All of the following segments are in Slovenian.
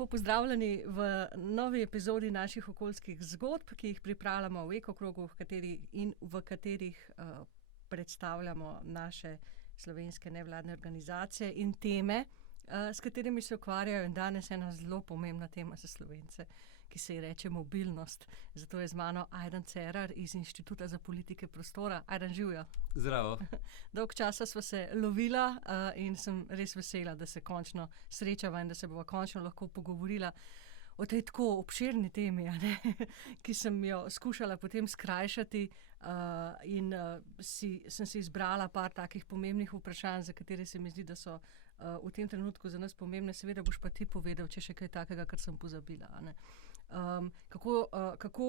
lepo pozdravljeni v novi epizodi naših okoljskih zgodb, ki jih pripravljamo v Ekokrogu, v katerih predstavljamo naše slovenske nevladne organizacije in teme, s katerimi se ukvarjajo. In danes je ena zelo pomembna tema za Slovence, ki se ji reče mobilnost. Zato je z mano Ajden Cerar iz Inštituta za politike prostora. Ajden, živjo. Zdravo. Dolg časa sva se lovila in sem res vesela, da se končno srečava in da se bova končno lahko pogovorila o tej tako obširni temi, ki sem jo skušala potem skrajšati in sem si izbrala par takih pomembnih vprašanj, za katere se mi zdi, da so v tem trenutku za nas pomembne. Seveda boš pa ti povedal, če še kaj takega, kar sem pozabila. Kako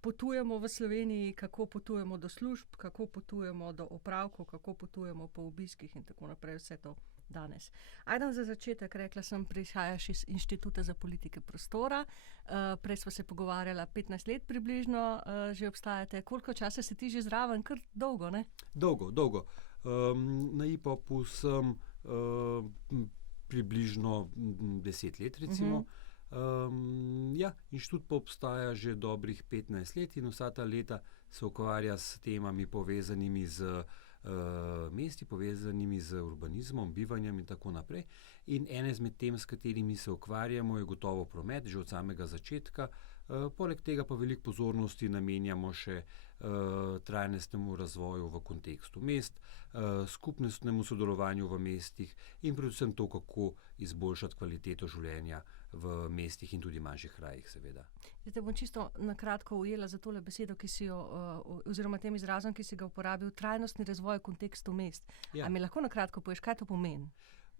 potujemo v Sloveniji, kako potujemo do služb, kako potujemo do opravkov, kako potujemo po obiskih in tako naprej, vse to danes. Ajden, za začetek, rekla sem, prihajaš iz Inštituta za politike prostora. Prej sva se pogovarjala, 15 let približno že obstajate. Koliko časa si ti že zraven? Kar dolgo, ne? Dolgo. Na IPOP-u sem približno 10 let, recimo. Inštitut pa obstaja že dobrih 15 let in vsa ta leta se ukvarja s temami povezanimi z mesti, povezanimi z urbanizmom, bivanjem in tako naprej. In ene izmed tem, s katerimi se ukvarjamo, je gotovo promet, že od samega začetka. Poleg tega pa veliko pozornosti namenjamo še trajnostnemu razvoju v kontekstu mest, skupnostnemu sodelovanju v mestih in predvsem to, kako izboljšati kvaliteto življenja v mestih in tudi manjših krajih, seveda. Zdaj te bom čisto na kratko ujela za tole besedo, ki si jo, oziroma tem izrazom, ki si ga uporabil, trajnostni razvoj v kontekstu mest. Ja. A mi lahko na kratko poveš, kaj to pomeni?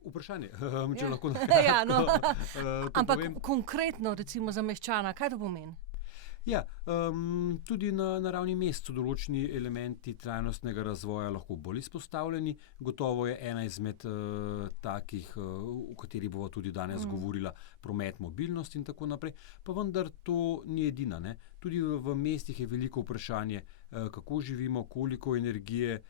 Vprašanje, če lahko na kratko. Ampak konkretno, recimo za meščana, kaj to pomeni? Ja, tudi na ravni mest so določeni elementi trajnostnega razvoja lahko bolj izpostavljeni. Gotovo je ena izmed takih, o kateri bova tudi danes govorila, promet, mobilnost in tako naprej. Pa vendar to ni edina, ne. Tudi v mestih je veliko vprašanje, kako živimo, koliko energije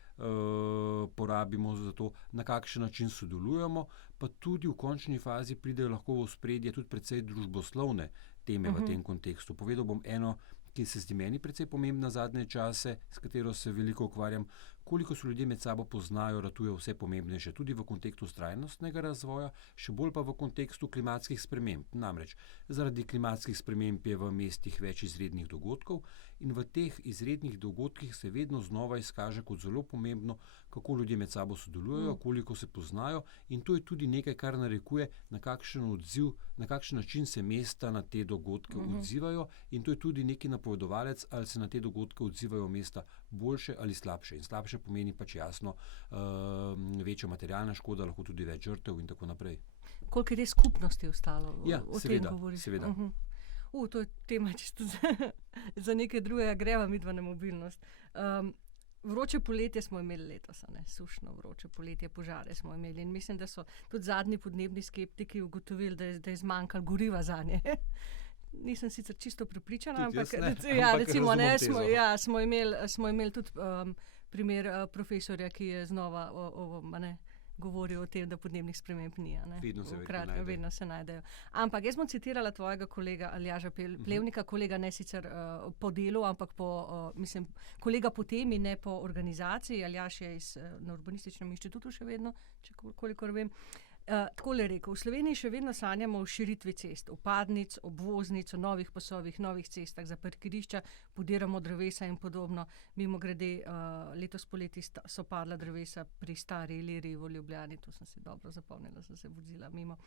porabimo za to, na kakšen način sodelujemo, pa tudi v končni fazi pridejo lahko v ospredje tudi precej družboslovne teme v tem kontekstu. Povedal bom eno, ki se zdi meni precej pomembna zadnje čase, s katero se veliko ukvarjam, koliko se ljudje med sabo poznajo, ratujejo vse pomembnejše, tudi v kontekstu trajnostnega razvoja, še bolj pa v kontekstu klimatskih sprememb. Namreč, zaradi klimatskih sprememb je v mestih več izrednih dogodkov in v teh izrednih dogodkih se vedno znova izkaže kot zelo pomembno, kako ljudje med sabo sodelujejo, koliko se poznajo, in to je tudi nekaj, kar narekuje, na kakšen način se mesta na te dogodke odzivajo, in to je tudi neki napovedovalec, ali se na te dogodke odzivajo mesta boljše ali slabše. In slabše pomeni pač jasno večja materialna škoda, lahko tudi več žrtev in tako naprej. Koliko je te skupnosti ostalo? Ja, seveda. To je tema čisto za nekaj drugega. Greva midva na mobilnost. Vroče poletje smo imeli letos, sušno vroče poletje, požare smo imeli in mislim, da so tudi zadnji podnebni skeptiki ugotovili, da je zmanjkalo goriva zanje. Nisem sicer čisto prepričana, ampak recimo, smo imeli tudi primer profesorja, ki je znova govoril o tem, da podnebnih sprememb ni. Vedno se najdejo. Ampak jaz bom citirala tvojega kolega Aljaža Plevnika, kolega ne sicer po delu, ampak kolega po temi, ne po organizaciji. Aljaž je na Urbanističnem inštitutu še vedno, kolikor vem. Takole je rekel: v Sloveniji še vedno sanjamo o širitvi cest, vpadnic, obvoznic, o novih pasovih, novih cestah za parkirišča, podiramo drevesa in podobno. Mimogrede, letos poleti so padla drevesa pri Stari Iliriji v Ljubljani, to sem si dobro zapomnila, sem se vozila mimo.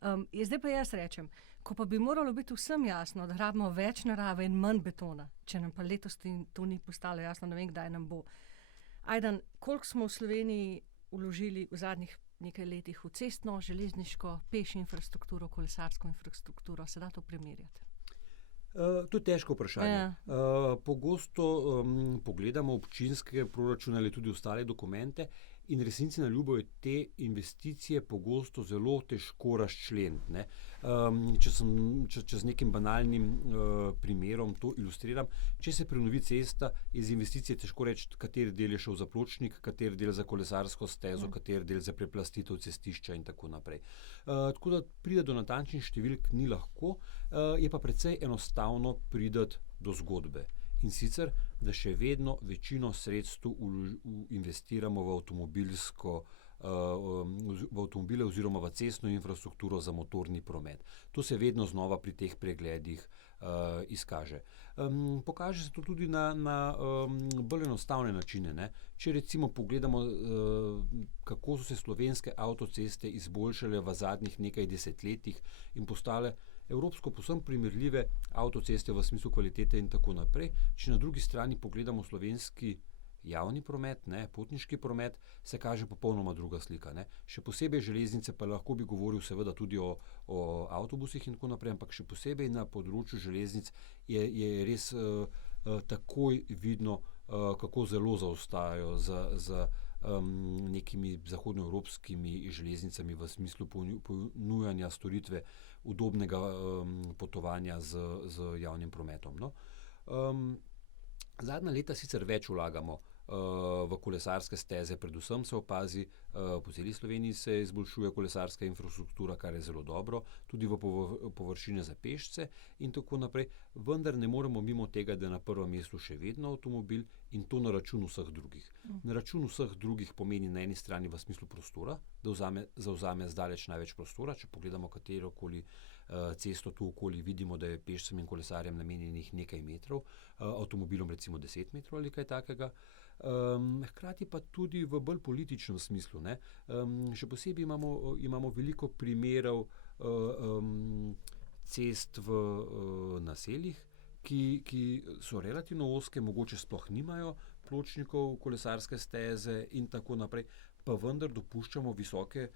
Zdaj pa jaz rečem, ko pa bi moralo biti vsem jasno, da rabimo več narave in manj betona, če nam pa letos to ni postalo jasno, ne vem, kdaj nam bo. Ajden, koliko smo v Sloveniji vložili v zadnjih nekaj letih v cestno, železniško, peš infrastrukturo, kolesarsko infrastrukturo? Se da to primerjati? To je težko vprašanje. Pogosto pogledamo občinske proračune ali tudi ostale dokumente in resnici na ljubo je te investicije pogosto zelo težko razčleniti. Če z nekim banalnim primerom to ilustriram, če se prenovi cesta, iz investicije težko reči, kateri del je šel za pločnik, kateri del za kolesarsko stezo, kateri del za preplastitev cestišča in tako naprej. Tako da pride do natančnih številk ni lahko, je pa precej enostavno priti do zgodbe. In sicer, da še vedno večino sredstev investiramo v avtomobile oziroma v cestno infrastrukturo za motorni promet. To se vedno znova pri teh pregledih izkaže. Pokaže se to tudi na bolj enostavne načine. Ne? Če recimo pogledamo, kako so se slovenske avtoceste izboljšale v zadnjih nekaj desetletjih in postale evropsko povsem primerljive avtoceste v smislu kvalitete in tako naprej. Če na drugi strani pogledamo slovenski javni promet, potniški promet, se kaže popolnoma druga slika. Še posebej železnice, pa lahko bi govoril seveda tudi o avtobusih in tako naprej, ampak še posebej na področju železnic je res takoj vidno, kako zelo zaostajajo za nekimi zahodnoevropskimi železnicami v smislu ponujanja storitve udobnega potovanja z javnim prometom. Zadnja leta sicer več vlagamo v kolesarske steze, predvsem se opazi, po celi Sloveniji se izboljšuje kolesarska infrastruktura, kar je zelo dobro, tudi v površine za pešce in tako naprej, vendar ne moremo mimo tega, da je na prvem mestu še vedno avtomobil in to na račun vseh drugih. Na račun vseh drugih pomeni na eni strani v smislu prostora, da zavzame zdaleč največ prostora. Če pogledamo katerokoli cesto tu okoli, vidimo, da je pešcem in kolesarjem namenjenih nekaj metrov, avtomobilom recimo 10 metrov ali kaj takega. Hkrati pa tudi v bolj političnem smislu. Še posebej imamo veliko primerov cest v naseljih, ki so relativno ozke, mogoče sploh nimajo pločnikov, kolesarske steze in tako naprej, pa vendar dopuščamo visoke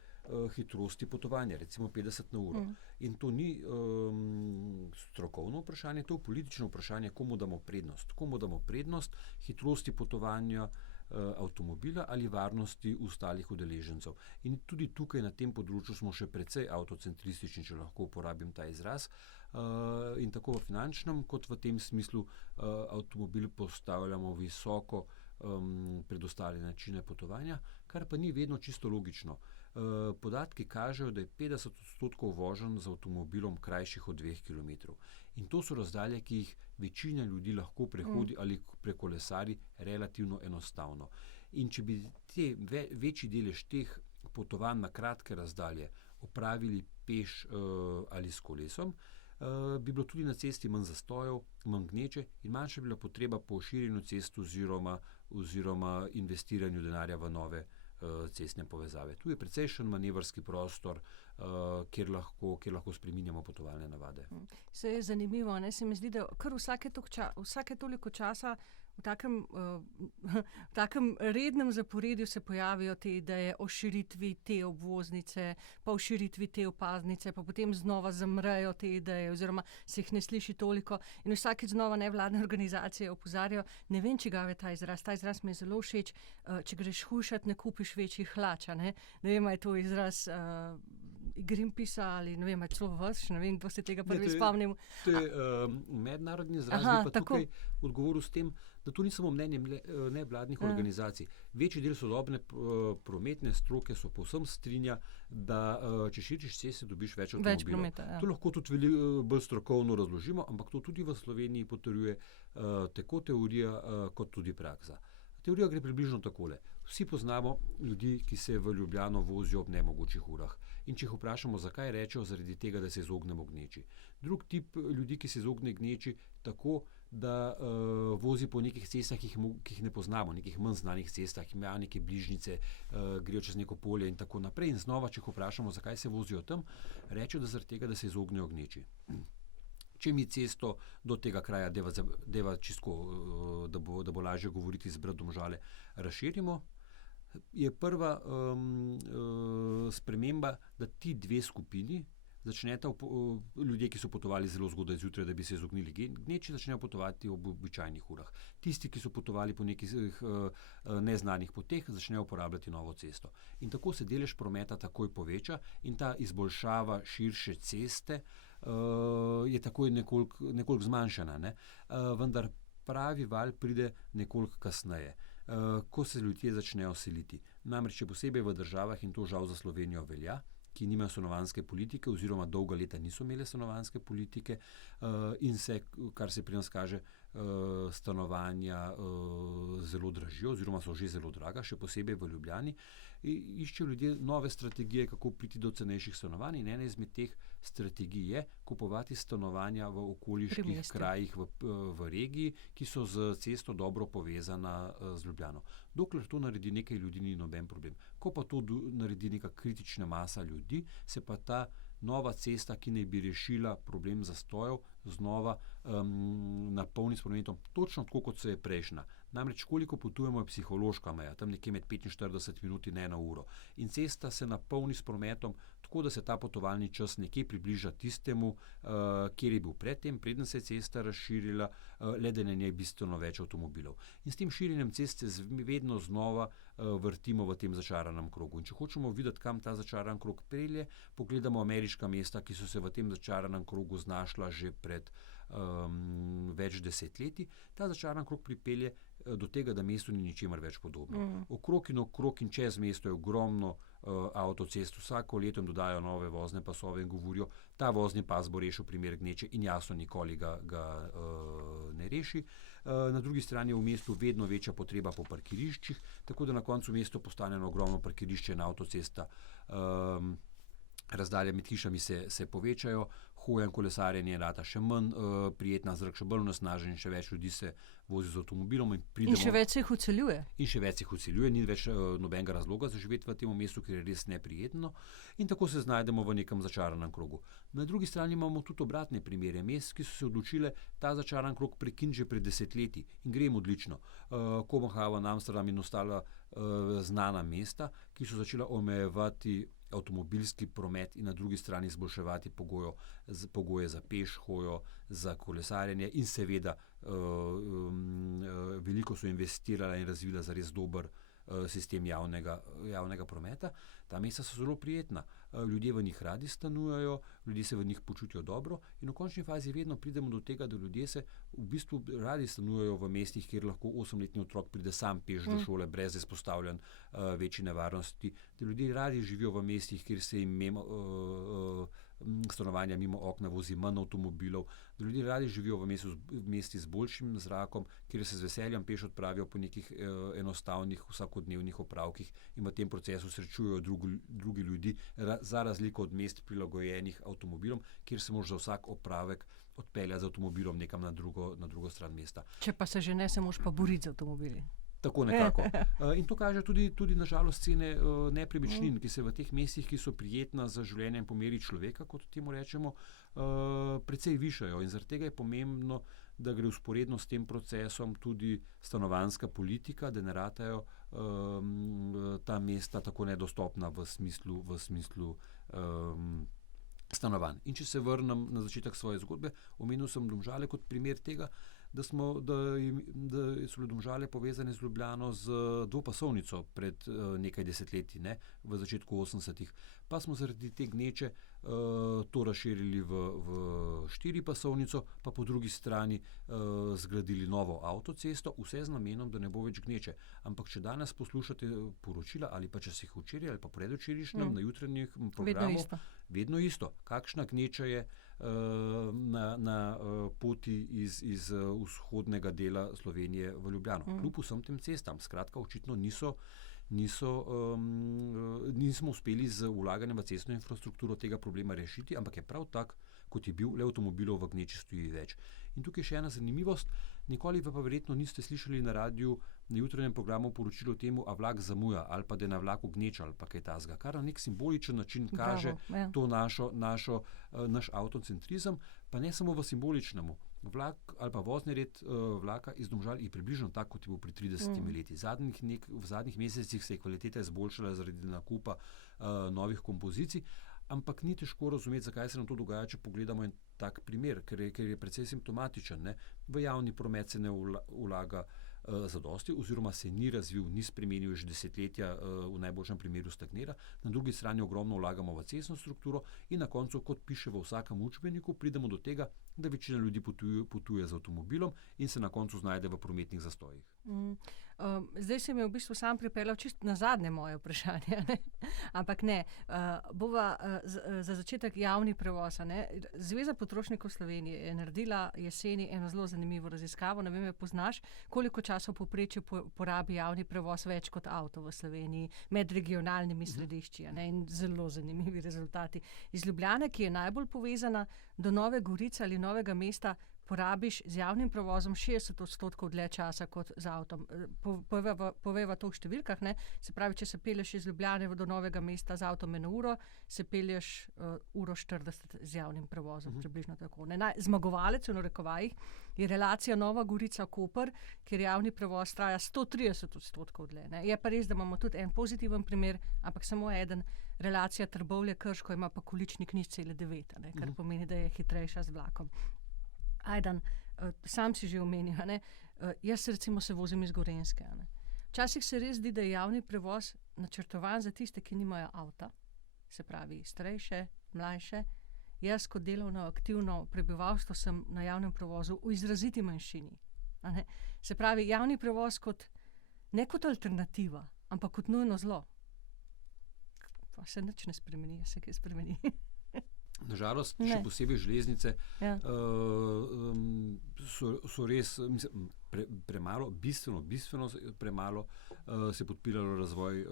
hitrosti potovanja, recimo 50 na uro. In to ni strokovno vprašanje, to je politično vprašanje, komu damo prednost. Komu damo prednost hitrosti potovanja avtomobila ali varnosti ostalih udeležencev. In tudi tukaj na tem področju smo še precej avtocentristični, če lahko uporabim ta izraz. In tako v finančnem, kot v tem smislu avtomobil postavljamo visoko pred ostale načine potovanja, kar pa ni vedno čisto logično. Podatki kažejo, da je 50% voženj z avtomobilom krajših od 2 km. In to so razdalje, ki jih večina ljudi lahko prehodi ali prekolesari relativno enostavno. In če bi večji delež teh potovanj na kratke razdalje opravili peš ali s kolesom, bi bilo tudi na cesti manj zastojev, manj gneče in manjša bi bila potreba po širjenju cest oziroma investiranju denarja v nove cestne povezave. Tu je precejšen manevrski prostor, kjer lahko spreminjamo potovalne navade. Se je zanimivo, se mi zdi, da kar vsake toliko časa v takem rednem zaporedju se pojavijo te ideje o širitvi te obvoznice, pa o širitvi te opaznice, pa potem znova zamrejo te ideje oziroma se jih ne sliši toliko in vsakeč znova nevladne organizacije opozarjajo. Ne vem, čigav je ta izraz. Ta izraz mi je zelo všeč. Če greš hujšat, ne kupiš večjih hlač. Ne vem, je to izraz Greenpeacea ali ne vem, celo vas, ne vem, kdo se tega prvi spomnim. To je mednarodni izraz, bi pa tukaj odgovoril s tem, da to ni samo mnenje nevladnih organizacij. Večji del sodobne prometne stroke so povsem strinja, da če širiš ceste, dobiš več avtomobilov. To lahko tudi bolj strokovno razložimo, ampak to tudi v Sloveniji potrjuje tako teorija kot tudi praksa. Teorija gre približno takole. Vsi poznamo ljudi, ki se v Ljubljano vozijo ob nemogočih urah. In če jih vprašamo, zakaj, rečejo zaradi tega, da se izognemo gneči. Drug tip ljudi, ki se izogne gneči, tako, da vozi po nekih cestah, ki jih ne poznamo, nekih manj znanih cestah, imajo neke bližnjice, grejo čez neko polje in tako naprej. In znova, če jih vprašamo, zakaj se vozijo tam, rečejo, da zaradi tega, da se izognejo gneči. Če mi cesto do tega kraja, deva čisto, da bo lažje govoriti z Brd Domžale, razširimo, je prva sprememba, da ti dve skupini ljudje, ki so potovali zelo zgodaj zjutraj, da bi se izognili gneči, začnejo potovati ob običajnih urah. Tisti, ki so potovali po nekih neznanih poteh, začnejo uporabljati novo cesto. In tako se delež prometa takoj poveča in ta izboljšava širše ceste je takoj nekoliko zmanjšana, ne? Vendar pravi val pride nekoliko kasneje, ko se ljudje začnejo seliti. Namreč še posebej v državah, in to žal za Slovenijo velja, ki nimajo stanovanjske politike oziroma dolga leta niso imele stanovanjske politike in se, kar se pri nas kaže, stanovanja zelo dražijo oziroma so že zelo draga, še posebej v Ljubljani. Iščejo ljudje nove strategije, kako priti do cenejših stanovanj in ena izmed teh strategij je kupovati stanovanja v okoliških krajih v regiji, ki so z cesto dobro povezana z Ljubljano. Dokler to naredi nekaj ljudi, ni noben problem. Ko pa to naredi neka kritična masa ljudi, se pa ta nova cesta, ki naj bi rešila problem zastojev, znova napolni s prometom, točno tako, kot se je prejšnja. Namreč, koliko potujemo, je psihološka meja, tam nekje med 45 minut in 1 uro. In cesta se napolni s prometom, tako da se ta potovalni čas nekje približa tistemu, kjer je bil predtem, preden se je cesta razširila, le da je na njej bistveno več avtomobilov. In s tem širjenjem ceste vedno znova vrtimo v tem začaranem krogu. In če hočemo videti, kam ta začaran krog pelje, pogledamo ameriška mesta, ki so se v tem začaranem krogu znašla že pred več desetletij. Ta začaran krog pripelje do tega, da mestu ni ničemer več podobno. Okrog in čez mesto je ogromno avtocest, vsako leto jim dodajo nove vozne pasove in govorijo, ta vozni pas bo rešil primer gneče in jasno nikoli ga ne reši. Na drugi strani je v mestu vedno večja potreba po parkiriščih, tako da na koncu mesto postane ogromno parkirišče in avtocesta. Razdalje med hišami se povečajo, hoja in kolesarjenje rata še manj prijetna, zrak še bolj onesnažen in še več ljudi se vozi z avtomobilom. In še več se jih odseljuje. In še več se jih odseljuje, ni več nobenega razloga za živeti v tem mestu, ker je res neprijetno. In tako se znajdemo v nekem začaranem krogu. Na drugi strani imamo tudi obratne primere mest, ki so se odločile ta začaran krog prekiniti že pred desetletji in gre jim odlično. Kopenhagen, Amsterdam in ostala znana mesta, ki so začela omejevati avtomobilski promet in na drugi strani izboljševati pogoje za peš hojo, za kolesarjenje in seveda veliko so investirala in razvila za res dober sistem javnega prometa. Ta mesta so zelo prijetna. Ljudje v njih radi stanujejo, ljudje se v njih počutijo dobro in v končni fazi vedno pridemo do tega, da ljudje se v bistvu radi stanujejo v mestih, kjer lahko 8-letni otrok pride sam peš do šole, brez izpostavljen večji nevarnosti. Da ljudje radi živijo v mestih, kjer se jim stanovanja mimo okna vozi manj avtomobilov, da ljudje radi živijo v mesti z boljšim zrakom, kjer se z veseljem peš odpravijo po nekih enostavnih vsakodnevnih opravkih in v tem procesu srečujejo drugi ljudi, za razliko od mest prilagojenih avtomobilom, kjer se moraš za vsak opravek odpeljati z avtomobilom nekam na drugo stran mesta. Če pa se že ne, se moraš pa boriti z avtomobili. Tako nekako. In to kaže tudi na žalost cene nepremičnin, ki se v teh mestih, ki so prijetna za življenje in po meri človeka, kot temu rečemo, precej višajo. In zaradi tega je pomembno, da gre vzporedno s tem procesom tudi stanovanjska politika, da ne ratajo ta mesta tako nedostopna v smislu stanovanj. In če se vrnem na začetek svoje zgodbe, omenil sem Domžale kot primer tega, da so Domžale povezane z Ljubljano z dvopasovnico pred nekaj desetletji, ne, v začetku 80-ih. Pa smo zaradi te gneče to razširili v 4-pasovnico, pa po drugi strani zgradili novo avtocesto, vse z namenom, da ne bo več gneče. Ampak če danes poslušate poročila ali pa če si jih včeraj ali pa predvčerajšnjem na jutranjih programu, vedno isto. Kakšna gneča je na poti iz vzhodnega dela Slovenije v Ljubljano. Kljub vsem tem cestam. Skratka, očitno nismo uspeli z vlaganjem v cestno infrastrukturo tega problema rešiti, ampak je prav tak, kot je bil, le avtomobilov v gneči stoji več. In tukaj je še ena zanimivost. Nikoli pa verjetno niste slišali na radiju, na jutranjem programu poročilo o temu, a vlak zamuja ali pa da je na vlaku gneča ali pa kaj tasga, kar na nek simboličen način kaže to naš avtocentrizem, pa ne samo v simboličnemu. Vlak ali pa vozni red vlaka iz Domžal je približno tak, kot je bil pred 30 leti. V zadnjih mesecih se je kvaliteta izboljšala zaradi nakupa novih kompozicij, ampak ni težko razumeti, zakaj se nam to dogaja, če pogledamo en tak primer, ker je precej simptomatičen. Ne? V javni promet se ne vlaga zadosti, oziroma se ni razvil, ni spremenil že desetletja, v najboljšem primeru stagnira. Na drugi strani ogromno vlagamo v cestno strukturo in na koncu, kot piše v vsakem učbeniku, pridemo do tega, da večina ljudi potuje z avtomobilom in se na koncu znajde v prometnih zastojih. Zdaj se mi je v bistvu sam pripeljal čisto na zadnje moje vprašanje. Ne? Ampak ne, bova za začetek javni prevoz. Zveza potrošnikov Slovenije je naredila jeseni eno zelo zanimivo raziskavo, ne vem, jo poznaš, koliko časa v povprečju porabi javni prevoz več kot avto v Sloveniji med regionalnimi središči. In zelo zanimivi rezultati. Iz Ljubljane, ki je najbolj povezana, do Nove Gorice ali Novega mesta porabiš z javnim prevozom 60% dlje časa kot z avtom. Poveva to v številkah. Ne? Se pravi, če se pelješ iz Ljubljane do Novega mesta z avtom 1 uro, se pelješ 1:40 z javnim prevozom. Približno tako. Zmagovalec v narekovajih je relacija Nova Gorica-Koper, kjer javni prevoz traja 130% dlje. Ne? Je pa res, da imamo tudi en pozitiven primer, ampak samo eden. Relacija Trbovlje-Krško ima pa količnik 0,9, kar pomeni, da je hitrejša z vlakom. Ajdan, sam si že omenil, jaz recimo se vozim iz Gorenjske. Včasih se res zdi, da je javni prevoz načrtovan za tiste, ki nimajo avta, se pravi starejše, mlajše. Jaz kot delovno aktivno prebivalstvo sem na javnem prevozu v izraziti manjšini. Se pravi, javni prevoz ne kot alternativa, ampak kot nujno zlo. Pa se nič ne spremeni, se kaj spremeni. Nažalost, še posebej železnice so res premalo, bistveno premalo se podpiralo razvoj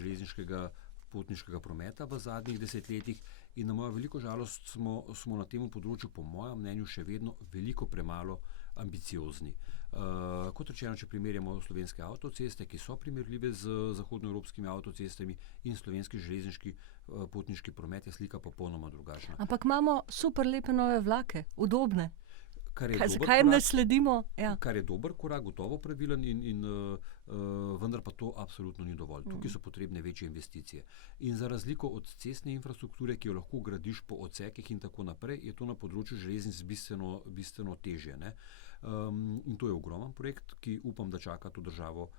železniškega potniškega prometa v zadnjih desetletjih in na mojo veliko žalost smo na tem področju, po mojem mnenju, še vedno veliko premalo ambiciozni. Kot rečeno, če primerjamo slovenske avtoceste, ki so primerljive z zahodnoevropskimi avtocestami, in slovenski železniški potniški promet, je slika popolnoma drugačna. Ampak imamo super lepe nove vlake, udobne. Zakaj ne sledimo? Ja. Kar je dober korak, gotovo pravilen, vendar pa to absolutno ni dovolj. Tukaj so potrebne večje investicije. In za razliko od cestne infrastrukture, ki jo lahko gradiš po odsekih in tako naprej, je to na področju železnic bistveno težje. Ne? In to je ogromen projekt, ki upam, da čaka to državo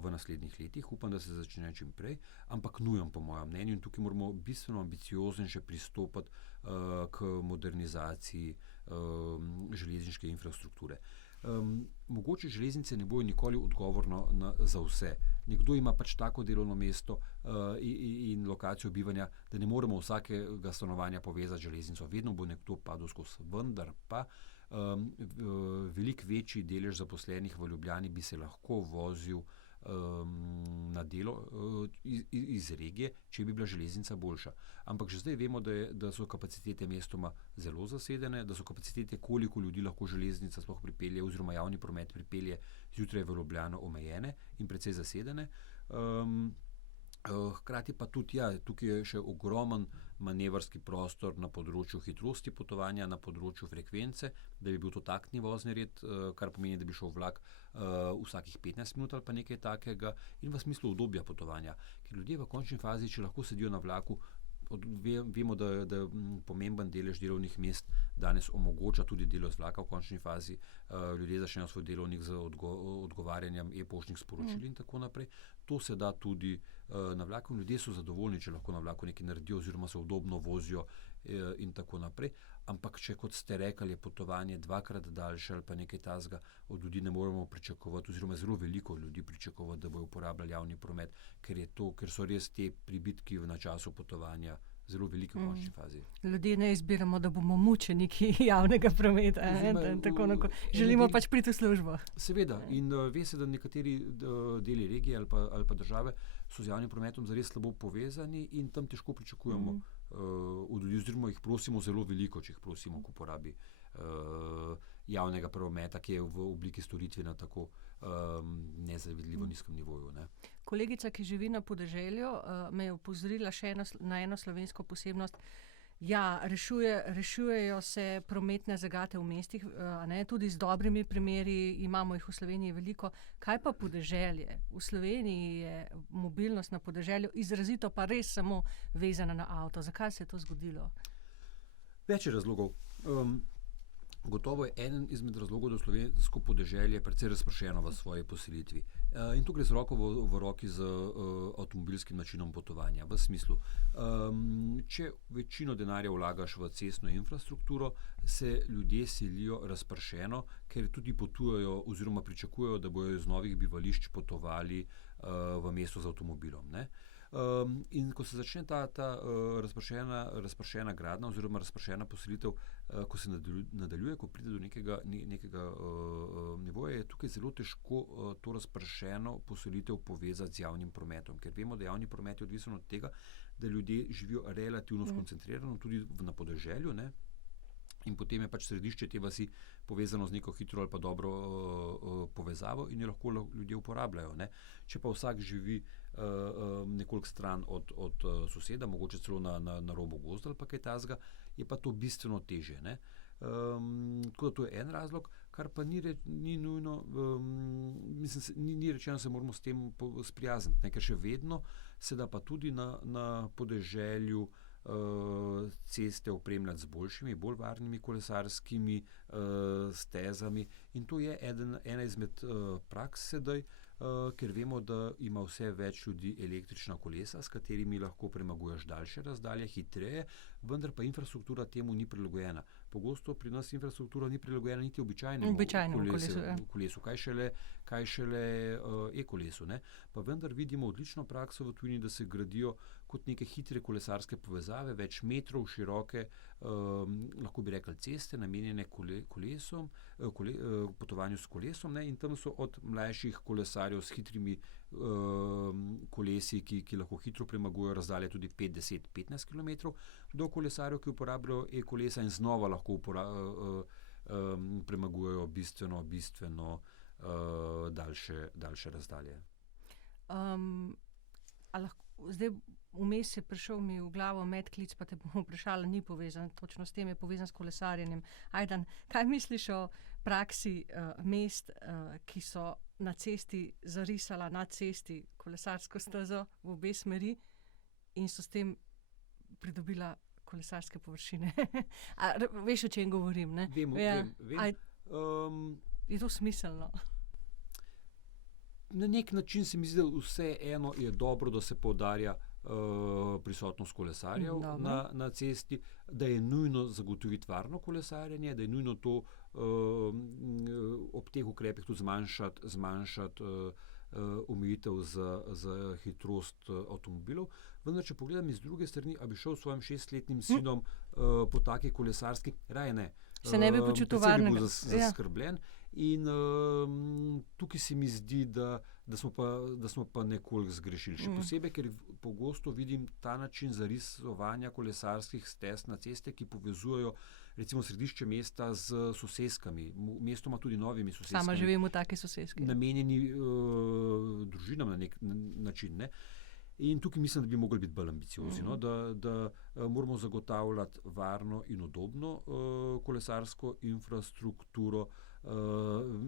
v naslednjih letih. Upam, da se začne čim prej, ampak nujen po mojem mnenju, in tukaj moramo bistveno ambicioznejše pristopiti k modernizaciji železniške infrastrukture. Mogoče železnice ne bojo nikoli odgovorno za vse. Nekdo ima pač tako delovno mesto in lokacijo bivanja, da ne moremo vsakega stanovanja povezati z železnico. Vedno bo nekdo padel skozi, vendar pa veliko večji delež zaposlenih v Ljubljani bi se lahko vozil na delo iz regije, če bi bila železnica boljša. Ampak že zdaj vemo, da so kapacitete mestoma zelo zasedene, da so kapacitete, koliko ljudi lahko železnica sploh pripelje oziroma javni promet pripelje zjutraj v Ljubljano, omejene in precej zasedene. Hkrati pa tudi, tukaj je še ogromen manevrski prostor na področju hitrosti potovanja, na področju frekvence, da bi bil to taktni vozni red, kar pomeni, da bi šel vlak vsakih 15 minut ali pa nekaj takega, in v smislu udobja potovanja. Ker ljudje v končni fazi, če lahko sedijo na vlaku, vemo, da pomemben delež delovnih mest danes omogoča tudi delo z vlaka v končni fazi. Ljudje začnejo svoj delovnik z odgovarjanjem e-poštnih sporočil in tako naprej. To se da tudi na vlaku. Ljudje so zadovoljni, če lahko na vlaku nekaj naredijo oziroma se udobno vozijo in tako naprej. Ampak če, kot ste rekli, je potovanje dvakrat daljše ali pa nekaj takega, od ljudi ne moremo pričakovati, oziroma zelo veliko ljudi pričakovati, da bojo uporabljali javni promet, ker so res te pribitki na času potovanja zelo velike v končni fazi. Ljudje ne izbiramo, da bomo mučeniki javnega prometa. Želimo pač priti v službo. Seveda. In ve se, da nekateri deli regije ali pa države so z javnim prometom zares slabo povezani in tam težko pričakujemo od ljudi, oziroma jih prosimo zelo veliko, če jih prosimo k uporabi javnega prometa, ki je v obliki storitve na tako nezavidljivo nizkem nivoju. Ne. Kolegica, ki živi na podeželju, me je opozorila še na eno slovensko posebnost. Ja, rešujejo se prometne zagate v mestih, tudi z dobrimi primeri, imamo jih v Sloveniji veliko. Kaj pa podeželje? V Sloveniji je mobilnost na podeželju izrazito pa res samo vezana na avto. Zakaj se je to zgodilo? Več je razlogov. Gotovo je eden izmed razlogov, da slovensko podeželje je precej razpršeno v svoji poselitvi. In tu gre z roko v roki z avtomobilskim načinom potovanja. V smislu, če večino denarja vlagaš v cestno infrastrukturo, se ljudje selijo razpršeno, ker tudi potujejo oziroma pričakujejo, da bodo iz novih bivališč potovali v mesto z avtomobilom, ne? In ko se začne ta razpršena gradnja oziroma razpršena poselitev, ko se nadaljuje, ko pride do nekega nivoja, je tukaj zelo težko to razpršeno poselitev povezati z javnim prometom, ker vemo, da javni promet je odvisen od tega, da ljudje živijo relativno skoncentrirano tudi na podeželju, ne? In potem je pač središče te vasi povezano z neko hitro ali pa dobro povezavo in jo lahko ljudje uporabljajo, ne? Če pa vsak živi nekoliko stran od soseda, mogoče celo na robu gozda ali pa kaj takega, je pa to bistveno težje, ne? Tako da to je en razlog, kar pa ni nujno, ni rečeno, da se moramo s tem sprijazniti, ne? Ker še vedno se da pa tudi na podeželju ceste opremljati z boljšimi, bolj varnimi kolesarskimi stezami in to je ena izmed praks sedaj, ker vemo, da ima vse več ljudi električna kolesa, s katerimi lahko premaguješ daljše razdalje, hitreje, vendar pa infrastruktura temu ni prilagojena. Pogosto pri nas infrastruktura ni prilagojena niti običajnemu kolesu, kaj šele e-kolesu, ne? Pa vendar vidimo odlično prakso v tujini, da se gradijo kot neke hitre kolesarske povezave, več metrov široke, lahko bi rekli ceste, namenjene potovanju s kolesom, ne? In tam so od mlajših kolesarjev s hitrimi kolesi, ki lahko hitro premagujejo razdalje tudi 5, 10, 15 km, do kolesarjev, ki uporabljajo e-kolesa in znova lahko premagujejo bistveno daljše razdalje. Zdaj vmes je prišel mi v glavo medklic, pa te bom vprašala, ni povezan, točno s tem je povezan s kolesarjenjem. Ajdan, kaj misliš o praksi mest, ki so na cesti zarisala na cesti kolesarsko stezo v obe smeri in so s tem pridobila kolesarske površine? Veš, o čem govorim, ne? Vem. Je to smiselno? Na nek način se mi zdi, da vseeno je dobro, da se poudarja prisotnost kolesarjev na cesti, da je nujno zagotoviti varno kolesarjenje, da je nujno to ob teh ukrepih tudi zmanjšati omejitev za hitrost avtomobilov. Vendar, če pogledam iz druge strani, a bi šel s svojim 6-letnim sinom po taki kolesarski, raje ne. Se ne bi počutil varnega. Bi bil zaskrbljen. In tukaj se mi zdi, da smo pa nekoliko zgrešili. Še posebej, ker pogosto vidim ta način zarisovanja kolesarskih stez na ceste, ki povezujejo recimo središče mesta z soseskami, mestoma tudi novimi soseskami. Sama živim v taki soseski. Namenjeni družinam na nek način, ne? In tukaj mislim, da bi mogli biti bolj ambiciozni, no? Da moramo zagotavljati varno in udobno kolesarsko infrastrukturo,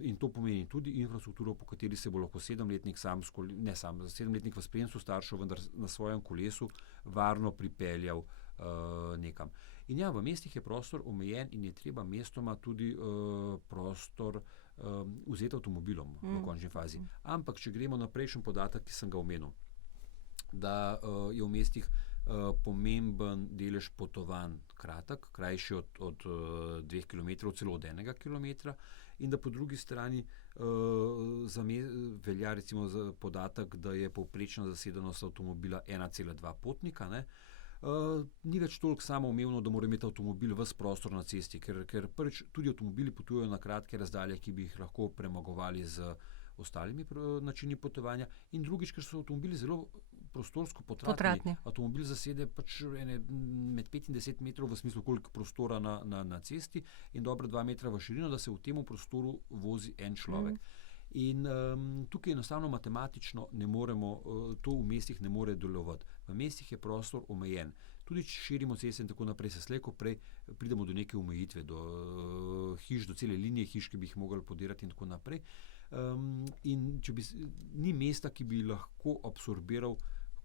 in to pomeni tudi infrastrukturo, po kateri se bo lahko 7-letnik v spremstvu staršev, vendar na svojem kolesu varno pripeljal nekam. In ja, v mestih je prostor omejen in je treba mestoma tudi prostor vzeti avtomobilom v končni fazi. Ampak, če gremo na prejšnji podatek, ki sem ga omenil, da je v mestih pomemben delež potovanj kratek, krajši od 2 km, celo od 1 km, in da po drugi strani velja recimo za podatek, da je povprečna zasedenost avtomobila 1,2 potnika, ne? Ni več toliko samoumevno, da mora imeti avtomobil ves prostor na cesti, ker prvič tudi avtomobili potujejo na kratke razdalje, ki bi jih lahko premagovali z ostalimi načini potovanja, in drugič, ker so avtomobili zelo prostorsko potratni. Avtomobil zasede pač med 5 in 10 metrov v smislu, koliko prostora na cesti in dobro 2 metra v širino, da se v tem prostoru vozi en človek. In tukaj enostavno matematično ne moremo, to v mestih ne more delovati. V mestih je prostor omejen. Tudi če širimo ceste in tako naprej, se slej ko prej pridemo do neke omejitve, do hiš, do cele linije hiš, ki bi jih mogli podirati in tako naprej. In če ni mesta, ki bi lahko absorbiral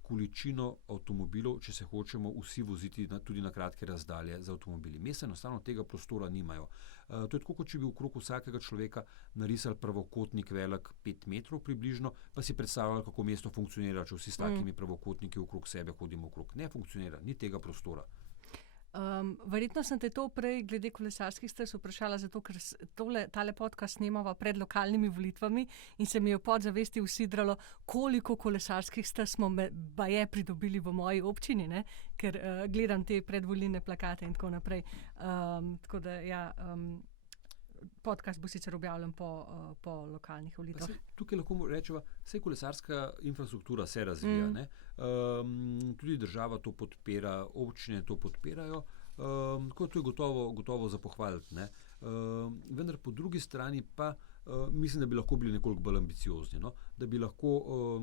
količino avtomobilov, če se hočemo vsi voziti tudi na kratke razdalje z avtomobili. Mesta enostavno tega prostora nimajo. To je tako, kot če bi okrog vsakega človeka narisali pravokotnik velik 5 metrov približno, pa si predstavljali, kako mesto funkcionira, če vsi s takimi pravokotniki okrog sebe hodimo okrog. Ne funkcionira, ni tega prostora. Verjetno sem te to prej glede kolesarskih stez vprašala, zato ker tale podcast snemava pred lokalnimi volitvami in se mi je v podzavesti usidralo, koliko kolesarskih stez smo baje pridobili v moji občini, ne? Ker gledam te predvolilne plakate in tako naprej. Tako da podcast bo sicer objavljen po lokalnih volitvah. Tukaj lahko rečeva, vse kolesarska infrastruktura se razvija. Ne? Tudi država to podpira, občine to podpirajo. To je gotovo za pohvaliti. Ne? Vendar po drugi strani pa mislim, da bi lahko bili nekoliko bolj ambiciozni. No? Da bi lahko,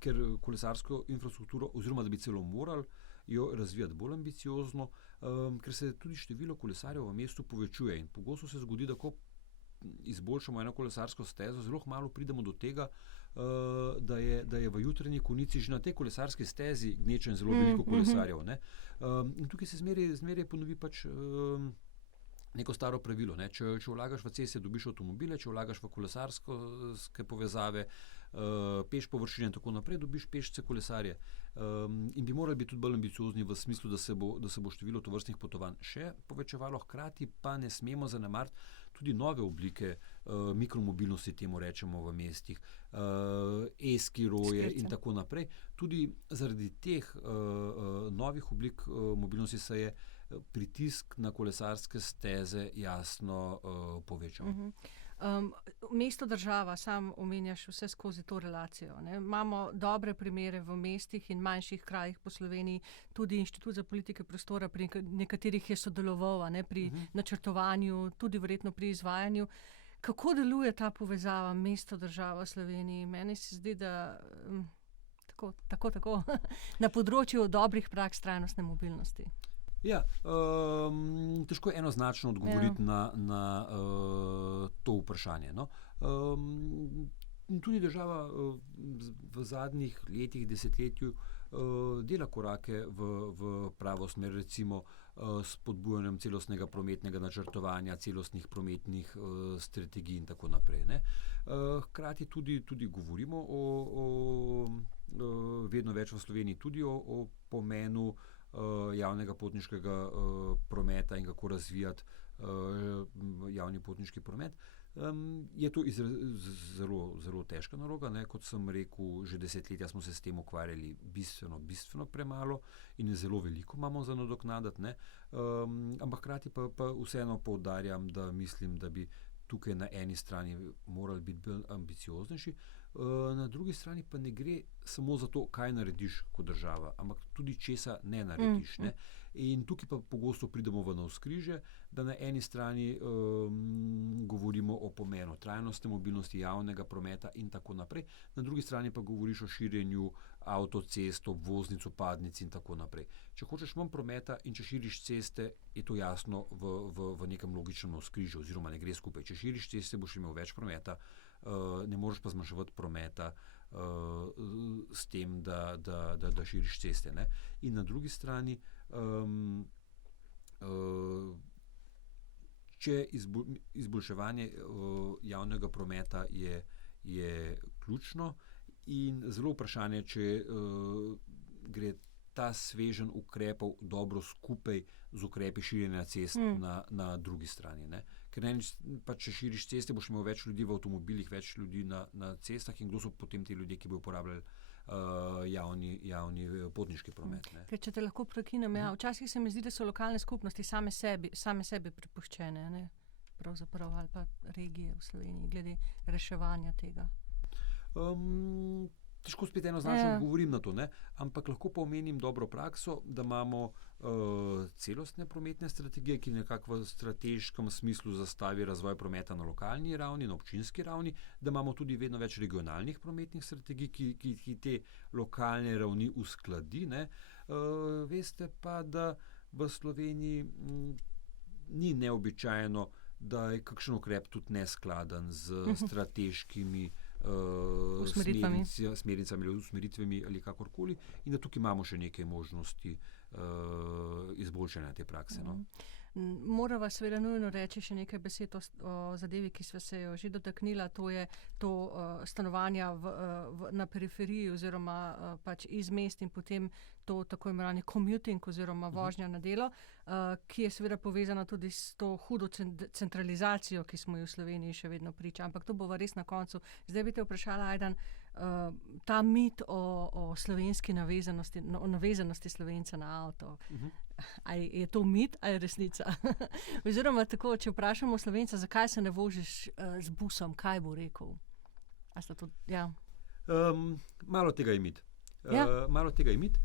ker kolesarsko infrastrukturo, oziroma da bi celo morali jo razvijati bolj ambiciozno, ker se tudi število kolesarjev v mestu povečuje in pogosto se zgodi, da ko izboljšamo eno kolesarsko stezo, zelo malo pridemo do tega, da je v jutranji konici že na tej kolesarski stezi gnečen zelo veliko kolesarjev. Ne? In tukaj se zmeraj ponovi pač neko staro pravilo. Ne? Če vlagaš v ceste, dobiš avtomobile, če vlagaš v kolesarske povezave, peš površine in tako naprej, dobiš pešce kolesarje. In bi morali biti tudi bolj ambiciozni v smislu, da se bo število tovrstnih potovanj še povečevalo, hkrati pa ne smemo zanemariti tudi nove oblike mikromobilnosti, temu rečemo v mestih, e-skiroje in tako naprej. Tudi zaradi teh novih oblik mobilnosti se je pritisk na kolesarske steze jasno povečal. Mesto, država, sam omenjaš vse skozi to relacijo. Ne? Imamo dobre primere v mestih in manjših krajih po Sloveniji, tudi Inštitut za politike prostora, pri nekaterih je sodeloval, ne? Pri načrtovanju, tudi verjetno pri izvajanju. Kako deluje ta povezava mesto, država v Sloveniji? Meni se zdi, da tako na področju dobrih praks trajnostne mobilnosti. Ja, težko je enoznačno odgovoriti na to vprašanje. No. Tudi država v zadnjih letih, desetletju dela korake v pravo smer, recimo s spodbujanjem celostnega prometnega načrtovanja, celostnih prometnih strategij in tako naprej. Ne. Hkrati tudi govorimo vedno več v Sloveniji tudi o pomenu javnega potniškega prometa in kako razvijati javni potniški promet. Je to zelo težka naloga, ne? Kot sem rekel, že desetletja smo se s tem ukvarjali bistveno premalo in zelo veliko imamo za nadoknaditi, ne? Ampak hkrati pa vseeno poudarjam, da mislim, da bi tukaj na eni strani morali biti bolj ambicioznejši, na drugi strani pa ne gre samo za to, kaj narediš kot država, ampak tudi česa ne narediš. Ne? In tukaj pa pogosto pridemo v navzkrižje, da na eni strani govorimo o pomenu trajnostne mobilnosti, javnega prometa in tako naprej, na drugi strani pa govoriš o širjenju avtocest, obvoznic, vpadnic in tako naprej. Če hočeš manj prometa in če širiš ceste, je to jasno v nekem logičnem navzkrižju, oziroma ne gre skupaj. Če širiš ceste, boš imel več prometa, ne moreš pa zmanjševati prometa s tem, da širiš ceste. Ne? In na drugi strani, če izboljševanje javnega prometa je ključno in zelo vprašanje, če gre ta sveženj ukrepov dobro skupaj z ukrepi širjenja cest na drugi strani. Ne? Ker če širiš ceste, boš imel več ljudi v avtomobilih, več ljudi na cestah in kdo so potem ti ljudje, ki bodo uporabljali javni potniški promet. Ne? Ker če te lahko prekinem, včasih se mi zdi, da so lokalne skupnosti same sebi prepuščene, ne? Pravzaprav, ali pa regije v Sloveniji, glede reševanja tega. težko spet enoznačno odgovorim na to, ne? Ampak lahko pa omenim dobro prakso, da imamo celostne prometne strategije, ki nekako v strateškem smislu zastavi razvoj prometa na lokalni ravni, na občinski ravni, da imamo tudi vedno več regionalnih prometnih strategij, ki te lokalne ravni uskladi. Ne? Veste pa, da v Sloveniji ni neobičajno, da je kakšen ukrep tudi neskladen z strateškimi smernicami ali usmeritvami ali kakorkoli, in da tukaj imamo še nekaj možnosti izboljšanja te prakse. No? Morava seveda nujno reči še nekaj besed o zadevi, ki sva se jo že dotaknila, to je to stanovanja na periferiji oziroma pač iz mest in potem to tako imenovani commuting oziroma vožnja na delo, ki je seveda povezana tudi s to hudo centralizacijo, ki smo jo v Sloveniji še vedno priča. Ampak to bova res na koncu. Zdaj bi te vprašala, Ajdan, ta mit o slovenski navezanosti, o navezanosti Slovenca na avto. Ali je to mit, ali je resnica? Oziroma tako, če vprašamo Slovenca, zakaj se ne vožiš z busom, kaj bo rekel? Ja. Malo tega je mit. Malo tega je mit.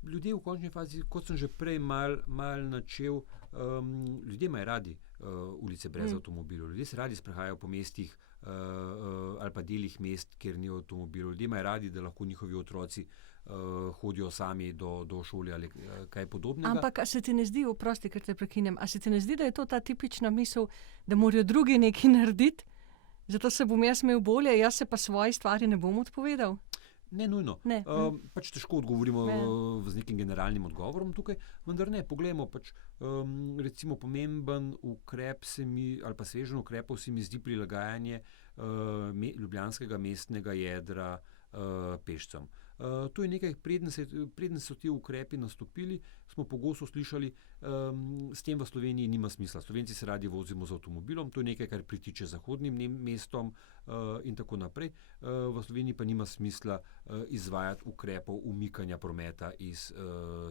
Ljudje v končni fazi, kot sem že prej mal načel, ljudje imajo radi ulice brez avtomobilov. Ljudje se radi sprehajajo po mestih ali pa delih mest, kjer ni avtomobilov. Ljudje imajo radi, da lahko njihovi otroci hodijo sami do šole ali kaj podobnega. Ampak a se ti ne zdi, oprosti, ker te prekinem, a se ti ne zdi, da je to ta tipična misel, da morajo drugi nekaj narediti, zato se bom jaz imel bolje, jaz se pa svoji stvari ne bom odpovedal? Ne nujno. Pač težko odgovorimo z nekim generalnim odgovorom tukaj, vendar ne, poglejmo, pač, recimo pomemben ukrep ali pa svežen ukrepov se mi zdi prilagajanje ljubljanskega mestnega jedra pešcem. To je nekaj, preden so ti ukrepi nastopili, smo pogosto slišali, s tem v Sloveniji nima smisla. Slovenci se radi vozimo z avtomobilom, to je nekaj, kar pritiče zahodnim mestom in tako naprej. V Sloveniji pa nima smisla izvajati ukrepov umikanja prometa iz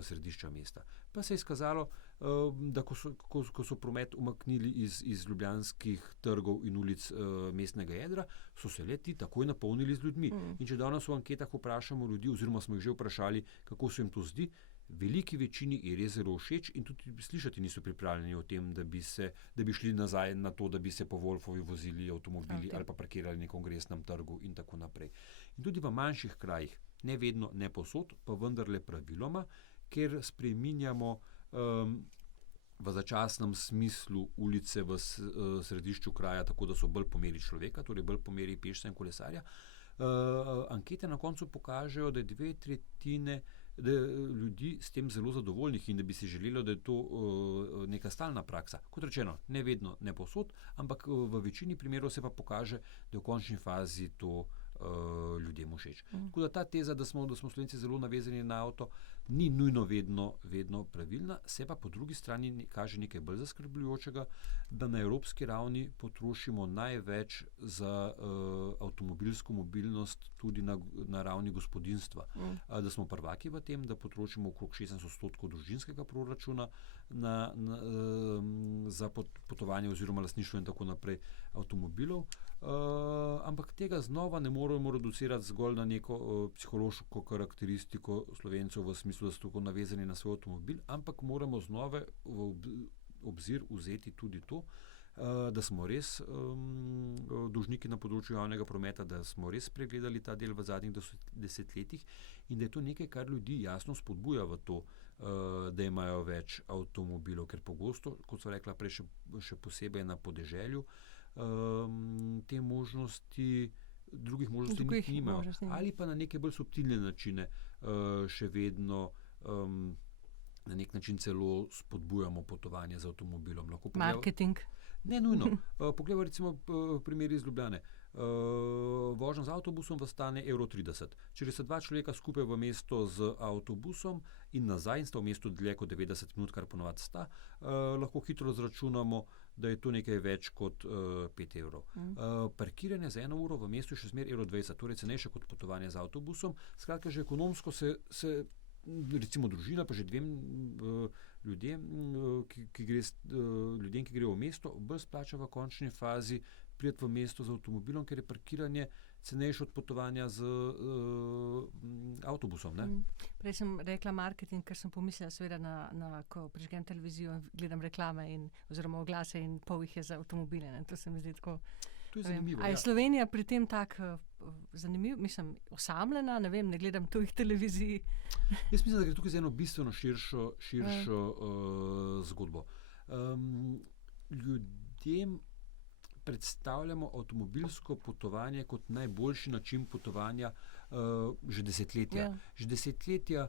središča mesta. Pa se je izkazalo, da ko so promet umaknili iz ljubljanskih trgov in ulic mestnega jedra, so se le-ti takoj napolnili z ljudmi. In če danes v anketah vprašamo ljudi, oziroma smo jih že vprašali, kako se jim to zdi, veliki večini je res zelo všeč in tudi slišati niso pripravljeni o tem, da bi šli nazaj na to, da bi se po Wolfovi vozili avtomobili ali pa parkirali na Kongresnem trgu in tako naprej. In tudi v manjših krajih, ne vedno, ne povsod, pa vendarle praviloma, ker spreminjamo v začasnem smislu ulice v središču kraja, tako da so bolj po meri človeka, torej bolj po meri pešca in kolesarja. Ankete na koncu pokažejo, da je 2/3 ljudi s tem zelo zadovoljnih in da bi si želelo, da je to neka stalna praksa. Kot rečeno, ne vedno, ne povsod, ampak v večini primerov se pa pokaže, da je v končni fazi to ljudem všeč. Tako da ta teza, da smo Slovenci zelo navezani na avto, ni nujno vedno pravilna, se pa po drugi strani kaže nekaj bolj zaskrbljujočega, da na evropski ravni potrošimo največ za avtomobilsko mobilnost tudi na ravni gospodinjstva. Da smo prvaki v tem, da potrošimo okrog 16% družinskega proračuna za potovanje oziroma lastništvo in tako naprej avtomobilov. Ampak tega znova ne moremo reducirati zgolj na neko psihološko karakteristiko Slovencev v smislu, da so tako navezani na svoj avtomobil, ampak moramo znova v obzir vzeti tudi to, da smo res dolžniki na področju javnega prometa, da smo res pregledali ta del v zadnjih desetletjih in da je to nekaj, kar ljudi jasno spodbuja v to, da imajo več avtomobilov, ker pogosto, kot so rekla prej, še posebej na podeželju, te možnosti, drugih možnosti nimajo. Ali pa na neke bolj subtilne načine še vedno na nek način celo spodbujamo potovanje z avtomobilom. Marketing. Ne nujno. Poglejmo recimo primer iz Ljubljane. Vožnja z avtobusom vas stane €30. Če se dva človeka skupaj v mesto z avtobusom in nazaj in sta v mestu dlje kot 90 minut, kar ponovadi sta, lahko hitro zračunamo, da je to nekaj več kot €5. Parkiranje za 1 uro v mestu je še zmeraj €20, torej cenejše kot potovanje z avtobusom. Skratka, že ekonomsko se recimo družina, pa že ljudem, ki grejo v mesto, bolj splača v končni fazi priti v mesto z avtomobilom, ker je parkiranje cenejše od potovanja z avtobusom. Ne? Prej sem rekla marketing, ker sem pomislila seveda ko prižgem televizijo, gledam reklame oziroma oglase in pol jih je za avtomobile. Ne? To se mi zdi tako. To je zanimivo. A je Slovenija pri tem tak zanimiv, mislim, osamljena, ne vem, ne gledam tujih televizij. Jaz mislim, da gre tukaj za eno bistveno širšo zgodbo. Ljudem predstavljamo avtomobilsko potovanje kot najboljši način potovanja že desetletja. Že desetletja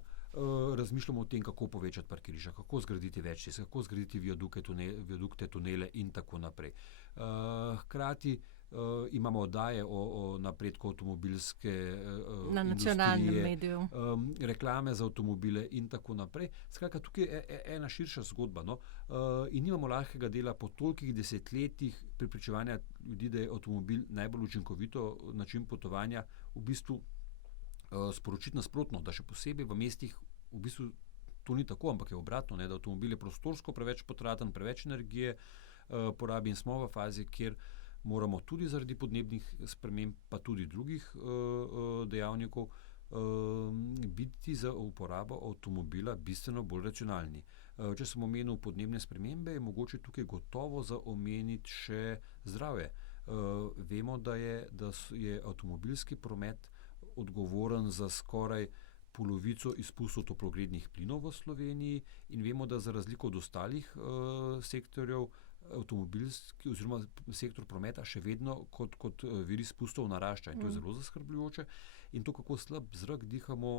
razmišljamo o tem, kako povečati parkirišča, kako zgraditi več cest, kako zgraditi viadukte, tunele in tako naprej. Hkrati imamo oddaje o napredku avtomobilske na nacionalnem mediju. Reklame za avtomobile in tako naprej. Skratka, tukaj je ena širša zgodba. No? In nimamo lahkega dela po tolikih desetletjih prepričevanja ljudi, da je avtomobil najbolj učinkovito način potovanja, v bistvu sporočiti nasprotno, da še posebej v mestih v bistvu to ni tako, ampak je obratno, ne? Da avtomobil je prostorsko preveč potraten, preveč energije porabi in smo v fazi, kjer moramo tudi zaradi podnebnih sprememb, pa tudi drugih dejavnikov, biti za uporabo avtomobila bistveno bolj racionalni. Če sem omenil podnebne spremembe, je mogoče tukaj gotovo za omeniti še zdravje. Vemo, da je avtomobilski promet odgovoren za skoraj polovico izpustov toplogrednih plinov v Sloveniji in vemo, da za razliko od ostalih sektorjev avtomobilski oziroma sektor prometa še vedno kot vir izpustov narašča in to je zelo zaskrbljujoče. In to, kako slab zrak dihamo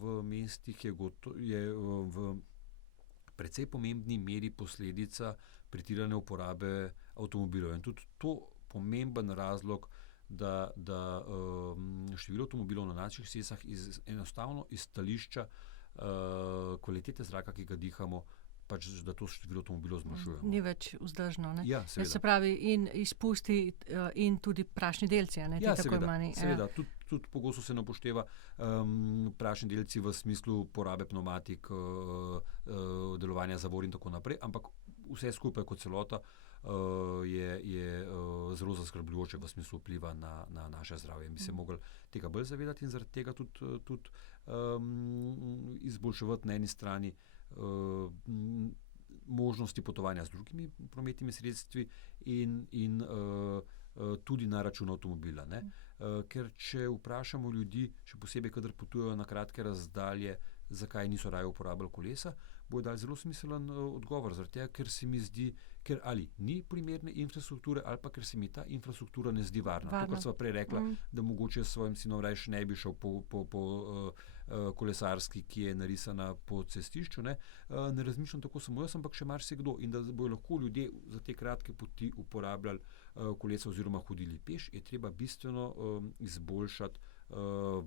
v mestih, je v precej pomembni meri posledica pretirane uporabe avtomobilov. In tudi to pomemben razlog, da število avtomobilov na naših cestah enostavno iz stališča kvalitete zraka, ki ga dihamo, pač, da to število avtomobilov zmanjšujemo. Ni več vzdržno, ne? Ja, seveda. Se pravi, in izpusti in tudi prašni delci, ne? Ja, seveda. Tudi pogosto se ne upošteva prašni delci v smislu porabe pneumatik, delovanja zavor in tako naprej, ampak vse skupaj kot celota je zelo zaskrbljujoče v smislu vpliva na naše zdravje. Mi se mogli tega bolj zavedati in zaradi tega tudi izboljševati na eni strani možnosti potovanja z drugimi prometnimi sredstvi in tudi na račun avtomobila. Ne? Ker če vprašamo ljudi, še posebej, kadar potujejo na kratke razdalje, zakaj niso raje uporabljali kolesa, bojo dali zelo smiselen odgovor, zaradi tega, ker se mi zdi, ker ali ni primerne infrastrukture, ali pa ker se mi ta infrastruktura ne zdi varna. To, kar sva prej rekla, da mogoče s svojim sinom raje ne bi šel po kolesarski, ki je narisana po cestišču. Ne razmišljam tako samo jaz, ampak še marsikdo. In da bojo lahko ljudje za te kratke poti uporabljali kolesa oziroma hodili peš, je treba bistveno izboljšati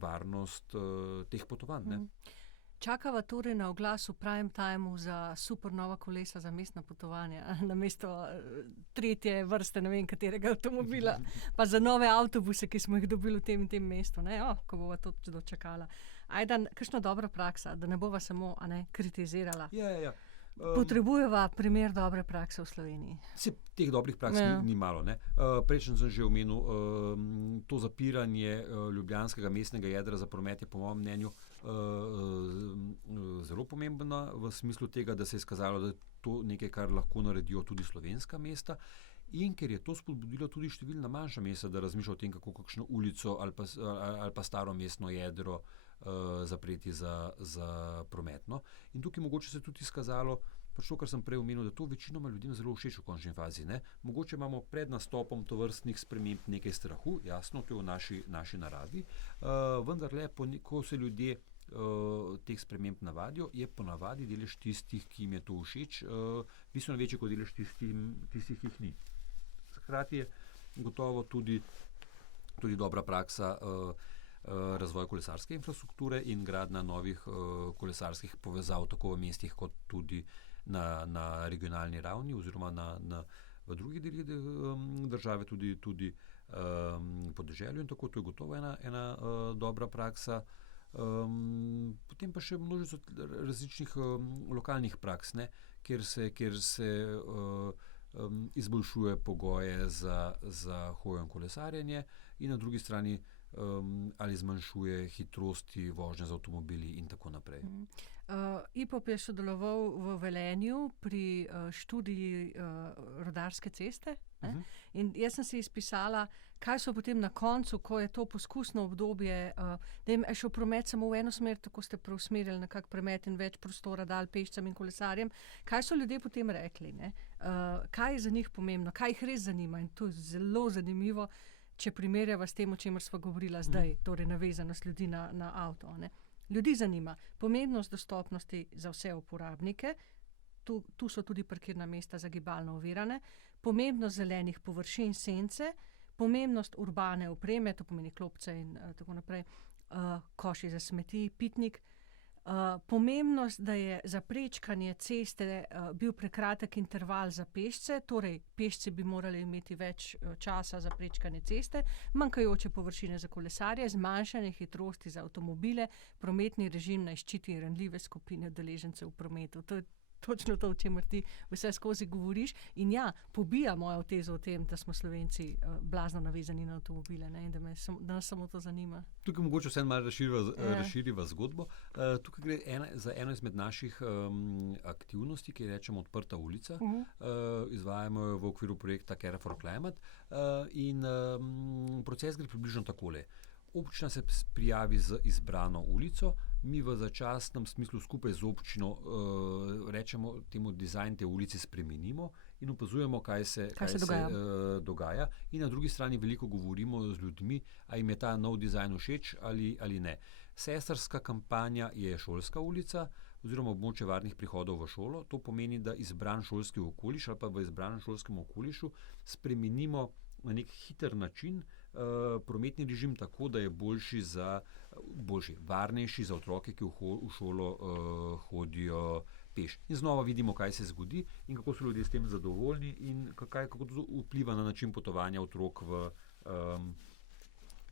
varnost teh potovanj. Ne? Čakava torej na oglas v prime timeu za super nova kolesa za mestna potovanja, namesto tretje vrste, ne vem katerega avtomobila, pa za nove avtobuse, ki smo jih dobili v tem in tem mestu, ne? Ko bova to dočakala. Ajda, kakšna dobra praksa, da ne bova samo kritizirala. Ja. Potrebujeva primer dobre prakse v Sloveniji. Teh dobrih praks ni malo. Prejšnji sem že omenil, to zapiranje ljubljanskega mestnega jedra za promet je po mojem mnenju zelo pomembna v smislu tega, da se je izkazalo, da je to nekaj, kar lahko naredijo tudi slovenska mesta in ker je to spodbudilo tudi številna manjša mesta, da razmišlja o tem, kako kakšno ulico ali pa staro mestno jedro zapreti za prometno. In tukaj mogoče se je tudi izkazalo, pač to, kar sem prej omenil, da to večinoma ljudem zelo všeč v končni fazi. Ne? Mogoče imamo pred nastopom tovrstnih sprememb nekaj strahu, jasno, to je v naši naravi, vendarle, ko se ljudje teh sprememb navadijo, je ponavadi delež tistih, ki jim je to všeč, bistveno večji kot delež tistih, ki jih ni. Hkrati je gotovo tudi dobra praksa razvoj kolesarske infrastrukture in gradnja novih kolesarskih povezav tako v mestih kot tudi na regionalni ravni oziroma v drugih delih države, tudi podeželju in tako. To je gotovo ena dobra praksa. Potem pa še množico različnih lokalnih praks, ne, kjer se izboljšuje pogoje za hojo in kolesarjenje in na drugi strani ali zmanjšuje hitrosti vožnje z avtomobili in tako naprej. IPOP je sodeloval v Velenju pri študiji rudarske ceste. In jaz sem si izpisala, kaj so potem na koncu, ko je to poskusno obdobje, da je šel promet samo v eno smer, tako ste preusmerili nekak promet in več prostora dali pešcem in kolesarjem. Kaj so ljudje potem rekli? Ne? Kaj je za njih pomembno? Kaj jih res zanima? In to je zelo zanimivo, če primerjava s tem, o čemer sva govorila zdaj, torej navezanost ljudi na avto. Ne? Ljudi zanima pomembnost dostopnosti za vse uporabnike, tu so tudi parkirna mesta za gibalno ovirane, pomembnost zelenih površin, sence, pomembnost urbane opreme, to pomeni klopce in tako naprej, koši za smeti, pitnik, pomembnost, da je za prečkanje ceste bil prekratek interval za pešce, torej pešci bi morali imeti več časa za prečkanje ceste, manjkajoče površine za kolesarje, zmanjšanje hitrosti za avtomobile, prometni režim naj ščiti ranljive skupine udeležencev v prometu. To je točno to, o čemer ti vse skozi govoriš. In ja, pobija mojo tezo o tem, da smo Slovenci blazno navezani na avtomobile, ne? In da nas samo to zanima. Tukaj mogoče vse malo razširiva zgodbo. Tukaj gre za eno izmed naših aktivnosti, ki rečemo Odprta ulica. Izvajamo jo v okviru projekta Care for Climate. In proces gre približno takole. Občina se prijavi z izbrano ulico, mi v začasnem smislu skupaj z občino rečemo temu dizajn te ulice spremenimo in opazujemo, kaj se dogaja. In na drugi strani veliko govorimo z ljudmi, a jim je ta nov dizajn všeč ali ne. Sestrska kampanja je šolska ulica oziroma območje varnih prihodov v šolo. To pomeni, da izbran šolski okoliš ali pa v izbranem šolskem okolišu spremenimo na nek hiter način prometni režim tako, da je varnejši za otroke, ki v šolo hodijo peš. In znova vidimo, kaj se zgodi in kako so ljudje s tem zadovoljni in kako to vpliva na način potovanja otrok v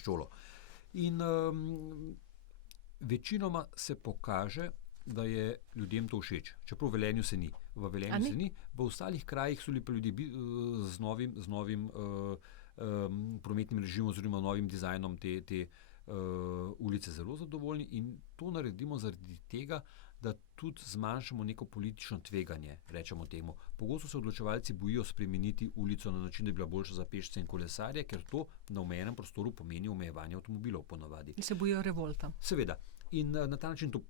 šolo. In večinoma se pokaže, da je ljudem to všeč. Čeprav v Velenju se ni. V ostalih krajih so pa ljudje z novim prometnim režimom oziroma novim dizajnom te ulice zelo zadovoljni in to naredimo zaradi tega, da tudi zmanjšamo neko politično tveganje, rečemo temu. Pogosto se odločevalci bojijo spremeniti ulico na način, da bi bila boljša za pešce in kolesarje, ker to na omejenem prostoru pomeni omejevanje avtomobilov ponavadi. In se bojijo revolta. Seveda. In na ta način to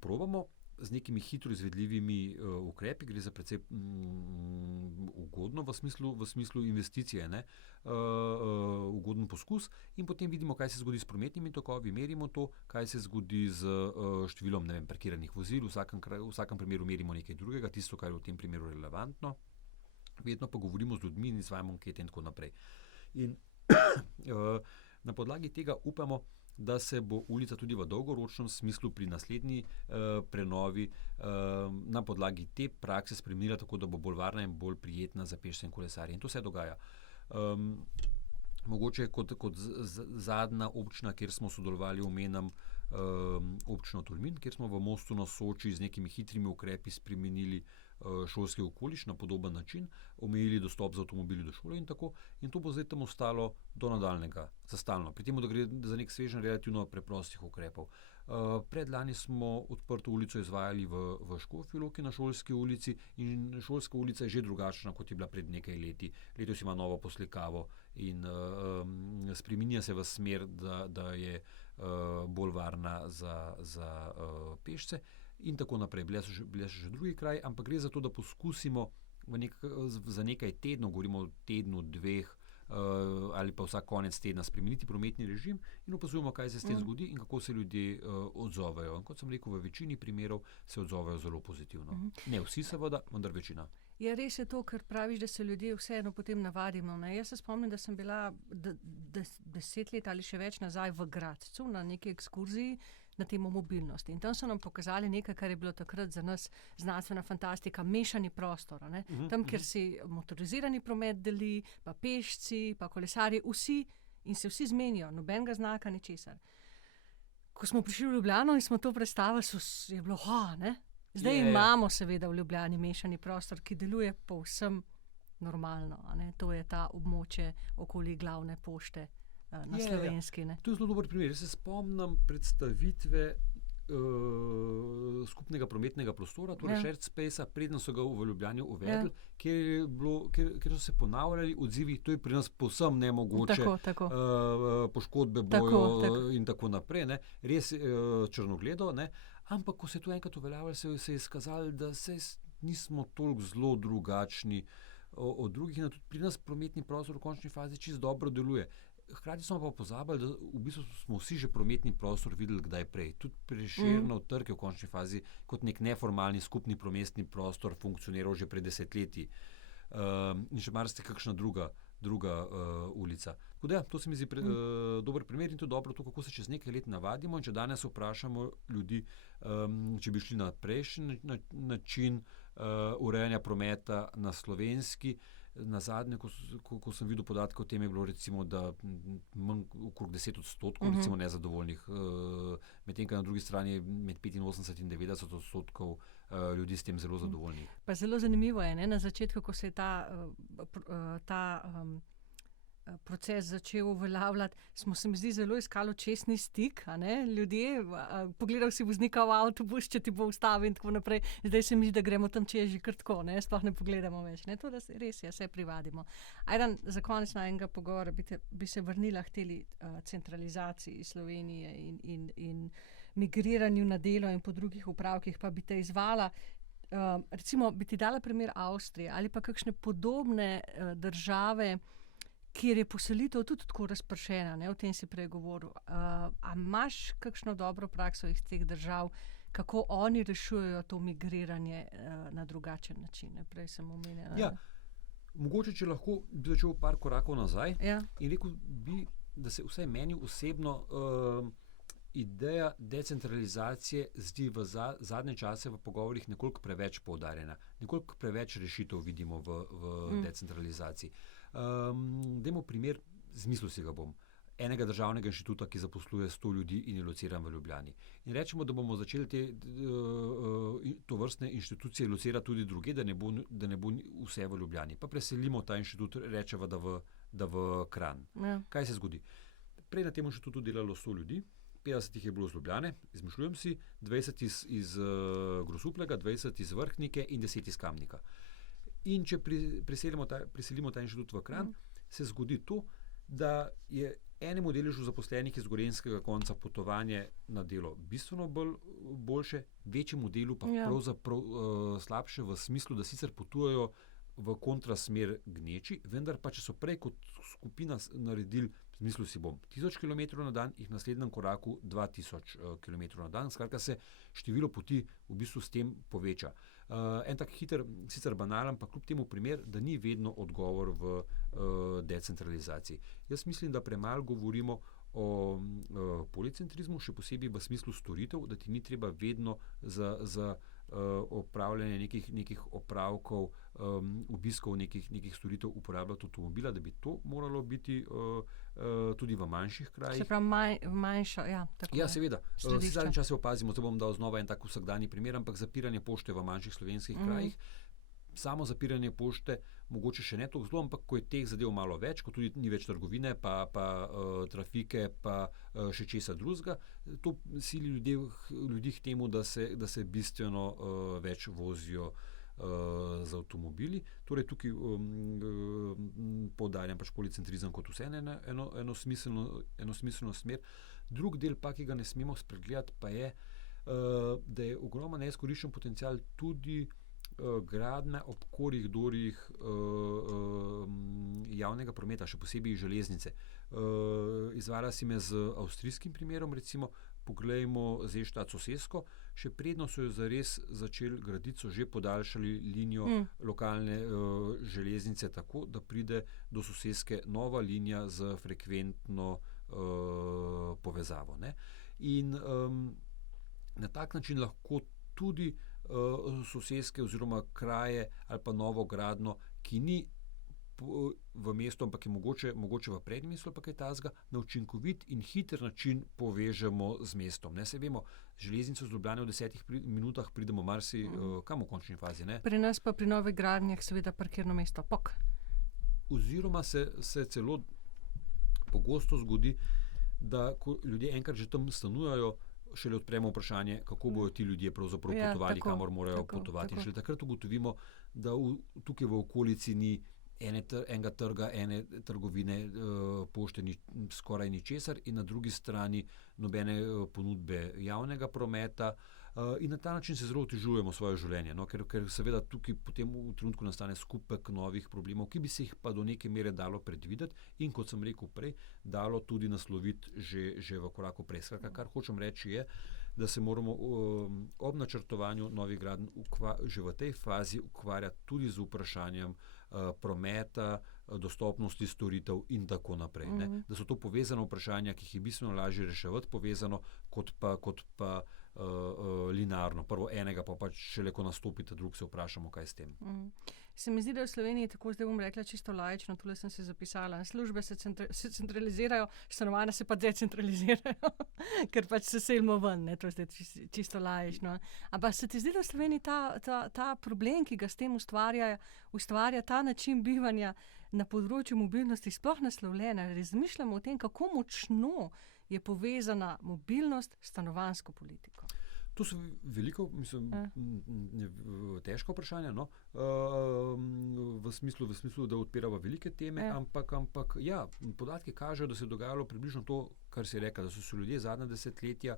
probamo z nekimi hitro izvedljivimi ukrepi, gre za precej ugodno v smislu investicije, ugoden poskus in potem vidimo, kaj se zgodi s prometnimi tokovi, merimo to, kaj se zgodi z številom parkiranih vozil, v vsakem primeru merimo nekaj drugega, tisto, kar je v tem primeru relevantno, vedno pa govorimo z ljudmi in izvajamo ankete in tako naprej. In na podlagi tega upamo, da se bo ulica tudi v dolgoročnem smislu pri naslednji prenovi na podlagi te prakse spremenila tako, da bo bolj varna in bolj prijetna za pešce in kolesarje. In to se dogaja. Mogoče kot zadnja občina, kjer smo sodelovali, omenjam občino Tolmin, kjer smo v Mostu na Soči z nekimi hitrimi ukrepi spremenili šolski okoliš na podoben način, omejili dostop z avtomobili do šole in tako. In to bo zdaj tam ostalo do nadaljnega, za stalno. Pri tem, da gre za nek svežen relativno preprostih ukrepov. Predlani smo Odprto ulico izvajali v Škofji Loki na Šolski ulici in Šolska ulica je že drugačna, kot je bila pred nekaj leti. Letos ima novo poslikavo in spreminja se v smer, da je bolj varna za pešce. In tako naprej. Bile so še drugi kraj, ampak gre za to, da poskusimo za nekaj tednov, govorimo o tednu, dveh ali pa vsak konec tedna spremeniti prometni režim in opazujemo, kaj se s tem zgodi in kako se ljudje odzovejo. In kot sem rekel, v večini primerov se odzovejo zelo pozitivno. Ne vsi seveda, vendar večina. Ja, res je to, ker praviš, da se ljudje vseeno potem navadimo. Ne? Jaz se spomnim, da sem bila 10 let ali še več nazaj v Gradcu na neki ekskurziji na temo mobilnosti. In tam so nam pokazali nekaj, kar je bilo takrat za nas znanstvena fantastika, mešani prostor. Tam, kjer si motorizirani promet deli, pa pešci, pa kolesarji, vsi in se vsi zmenijo, nobenega znaka, ničesar. Ko smo prišli v Ljubljano in smo to predstavili, je bilo ne? Zdaj imamo seveda v Ljubljani mešani prostor, ki deluje povsem normalno. To je ta območje okoli glavne pošte na slovenski. Ne? To je zelo dober primer. Jaz se spomnim predstavitve skupnega prometnega prostora, torej shared space, preden so ga v Ljubljani uvedli, kjer so se ponavljali odzivi, to je pri nas povsem nemogoče, tako. Poškodbe bojo in tako naprej. Ne. Res črnogledo, ne. Ampak ko se je to enkrat uveljavljalo, se je izkazalo, da nismo toliko zelo drugačni od drugih, in tudi pri nas prometni prostor v končni fazi čisto dobro deluje. Hkrati smo pa pozabili, da v bistvu smo vsi že prometni prostor videli kdaj prej. Tudi Prešernov trg je v končni fazi kot nek neformalni skupni prometni prostor funkcioniral že pred desetletji. In še marsikaj kakšna druga ulica. Tako da, to se mi zdi dober primer in to dobro, to, kako se čez nekaj let navadimo. In če danes vprašamo ljudi, če bi šli na prejšnji način urejanja prometa na slovenski, na zadnje, ko sem videl podatke o tem, je bilo recimo, da manj okrog 10% recimo nezadovoljnih, medtem ko na drugi strani med 85 in 90% ljudi s tem zelo zadovoljnih. Pa zelo zanimivo je, ne? Na začetku, ko se je ta proces začel uveljavljati, se mi zdi zelo iskalo očesni stik, a ne? Ljudje, pogledal si voznika v avtobus, če ti bo ustavil in tako naprej. Zdaj se mi zdi, da gremo tam čez že kar tako, ne? Sploh ne pogledamo več. Ne? To res je, vse privadimo. Ajdan, za konec najnega pogovora bi se vrnila k teli centralizaciji Slovenije in migriranju na delo in po drugih upravkih, pa bi te izvala, recimo bi ti dala primer Avstrije ali pa kakšne podobne države, kjer je poselitev tudi tako razpršena, ne? O tem si prej govoril. A imaš kakšno dobro prakso iz teh držav, kako oni rešujejo to migriranje na drugačen način? Ne? Prej sem omenjala. Ja, mogoče, če lahko bi začel par korakov nazaj in rekel bi, da se vsaj meni osebno ideja decentralizacije zdi v zadnje čase v pogovorih nekoliko preveč poudarjena. Nekoliko preveč rešitev vidimo v decentralizaciji. Dajmo primer, zmislil si ga bom, enega državnega inštituta, ki zaposluje 100 ljudi in je lociran v Ljubljani. In rečemo, da bomo začeli to vrstne inštitucije locirati tudi druge, da ne bo vse v Ljubljani. Pa preselimo ta inštitut, rečemo, da v Kranj. Ja. Kaj se zgodi? Prej na tem inštitutu delalo 100 ljudi, 50 jih je bilo iz Ljubljane, izmišljujem si, 20 iz Grosuplja, 20 iz Vrhnike in 10 iz Kamnika. In če preselimo ta inštitut v Kranj, se zgodi to, da je enemu deležu zaposlenih iz gorenjskega konca potovanje na delo bistveno boljše, večjemu delu pa pravzaprav slabše, v smislu, da sicer potujejo v kontrasmer Gneči, vendar pa če so prej kot skupina naredili, zmislil si bom, 1000 km na dan, jih v naslednjem koraku 2000 km na dan, skratka se število poti v bistvu s tem poveča. En tak hiter, sicer banalen, pa kljub temu primer, da ni vedno odgovor v decentralizaciji. Jaz mislim, da premalo govorimo o policentrizmu, še posebej v smislu storitev, da ti ni treba vedno za opravljanje nekih opravkov, obiskov nekih storitev uporabljati avtomobila, da bi to moralo biti tudi v manjših krajih. Se pravi, manjša, tako. Ja, seveda. Zadnji čas se opazimo, da bom dal znova en tak vsakdanji primer, ampak zapiranje pošte v manjših slovenskih krajih. Samo zapiranje pošte, mogoče še ne toliko zelo, ampak ko je teh zadev malo več, ko tudi ni več trgovine, pa trafike, pa še česa drugega, to sili ljudi k temu, da se bistveno več vozijo z avtomobili. Torej tukaj poudarjam pač policentrizem kot vse eno smiselno smer. Drug del pa, ki ga ne smemo spregledati, pa je, da je ogromno neizkoriščen potencial tudi gradnja ob koridorjih javnega prometa, še posebej železnice. Izvara si me z avstrijskim primerom, recimo, poglejmo Seestadt Sosesko, še predno so jo zares začeli graditi, so že podaljšali linijo lokalne železnice tako, da pride do Soseske nova linija z frekventno povezavo. Ne? In na tak način lahko tudi soseske oziroma kraje ali pa novo gradno, ki ni v mestu, ampak je mogoče v predmestju ali pa kaj takega, na učinkovit in hiter način povežemo z mestom. Ne, se vemo, železnico z Ljubljane v 10 minutah pridemo kam v končni fazi. Ne? Pri nas pa pri novih gradnjah seveda parkirno mesto POK. Oziroma se celo pogosto zgodi, da ko ljudje enkrat že tam stanujejo, šele odpremo vprašanje, kako bodo ti ljudje pravzaprav potovali, kamor morajo potovati. In šele takrat ugotovimo, da tukaj v okolici ni enega trga, ene trgovine, pošte ni skoraj ničesar in na drugi strani nobene ponudbe javnega prometa. In na ta način se zelo otežujemo svoje življenje, no? ker seveda tukaj potem v trenutku nastane skupek novih problemov, ki bi se jih pa do neke mere dalo predvideti in, kot sem rekel prej, dalo tudi nasloviti že v koraku prej. Skratka, kar hočem reči je, da se moramo ob načrtovanju novih gradenj že v tej fazi ukvarjati tudi z vprašanjem prometa, dostopnosti storitev in tako naprej. Ne? Da so to povezane vprašanja, ki jih je bistveno lažje reševati povezano, kot pa linearno. Prvo enega, pa šele ko nastopite, drug se vprašamo, kaj s tem. Se mi zdi, da v Sloveniji, tako zdaj bom rekla čisto laično, tule sem se zapisala, službe se centralizirajo, stanovanja se pa decentralizirajo, ker pač se selimo ven, ne, to je zdaj čisto laično. Ampak se ti zdi, da v Sloveniji ta problem, ki ga s tem ustvarja ta način bivanja na področju mobilnosti sploh naslovljena? Razmišljamo o tem, kako močno je povezana mobilnost s stanovanjsko politiko. To so veliko, mislim, težko vprašanje, no? v smislu, da odpirava velike teme, ampak ja, podatki kažejo, da se je dogajalo približno to, kar si rekla, da so se ljudje zadnja desetletja,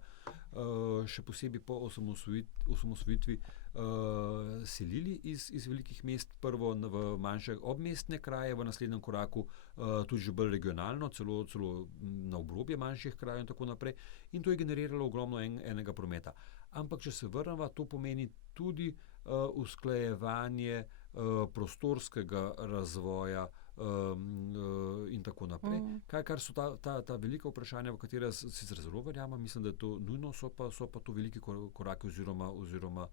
še posebej po osamosvojitvi, selili iz velikih mest, prvo v manjše obmestne kraje, v naslednjem koraku tudi že bolj regionalno, celo na obrobje manjših krajev in tako naprej. In to je generiralo ogromno enega prometa. Ampak, če se vrnemo, to pomeni tudi usklajevanje prostorskega razvoja in tako naprej. Kar so ta velika vprašanja, v katera sicer zelo verjamem, mislim, da je to nujno, so pa to veliki koraki oziroma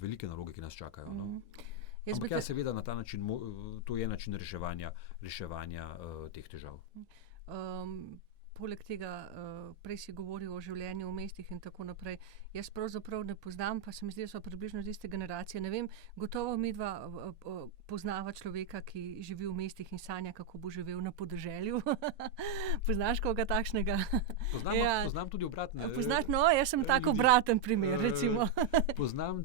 velike naloge, ki nas čakajo. No? Ampak ja, seveda na ta način, to je način reševanja teh težav. Poleg tega, prej si govoril o življenju v mestih in tako naprej. Jaz pravzaprav ne poznam, pa se mi zdi, da so približno z iste generacije. Ne vem, gotovo midva poznava človeka, ki živi v mestih in sanja, kako bo živel na podeželju. Poznaš koga takšnega? Poznam tudi obratne. Poznaš, no, jaz sem tako obraten primer, recimo. Poznam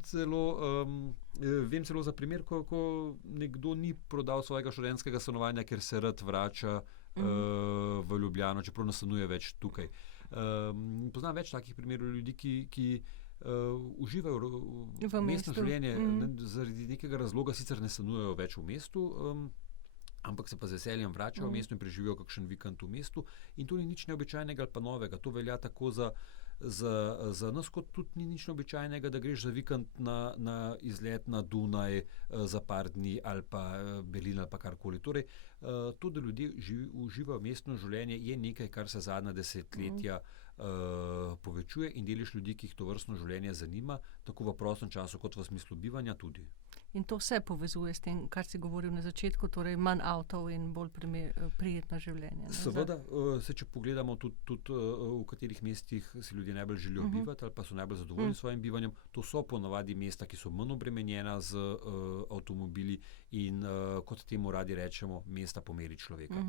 vem celo za primer, ko nekdo ni prodal svojega študentskega stanovanja, ker se rad vrača v Ljubljano, čeprav ne stanuje več tukaj. Poznam več takih primerov ljudi, ki uživajo v mestno življenje, zaradi nekega razloga sicer ne stanujejo več v mestu, ampak se pa z veseljem vračajo v mesto in preživijo kakšen vikend v mestu. In to ni nič neobičajnega ali pa novega. To velja tako za nas, kot tudi ni nič neobičajnega, da greš za vikend na izlet na Dunaj za par dni ali pa Berlin ali pa karkoli. Torej, to, da ljudje uživajo mestno življenje, je nekaj, kar se zadnja desetletja povečuje in delež ljudi, ki jih to vrstno življenje zanima, tako v prostem času kot v smislu bivanja tudi. In to vse povezuje s tem, kar si govoril na začetku, torej manj avtov in bolj prijetno življenje. Seveda, če pogledamo tudi v katerih mestih si ljudje najbolj želijo bivati ali pa so najbolj zadovoljni s svojim bivanjem, to so ponavadi mesta, ki so manj obremenjena z avtomobili in, kot temu radi rečemo, mesta po meri človeka.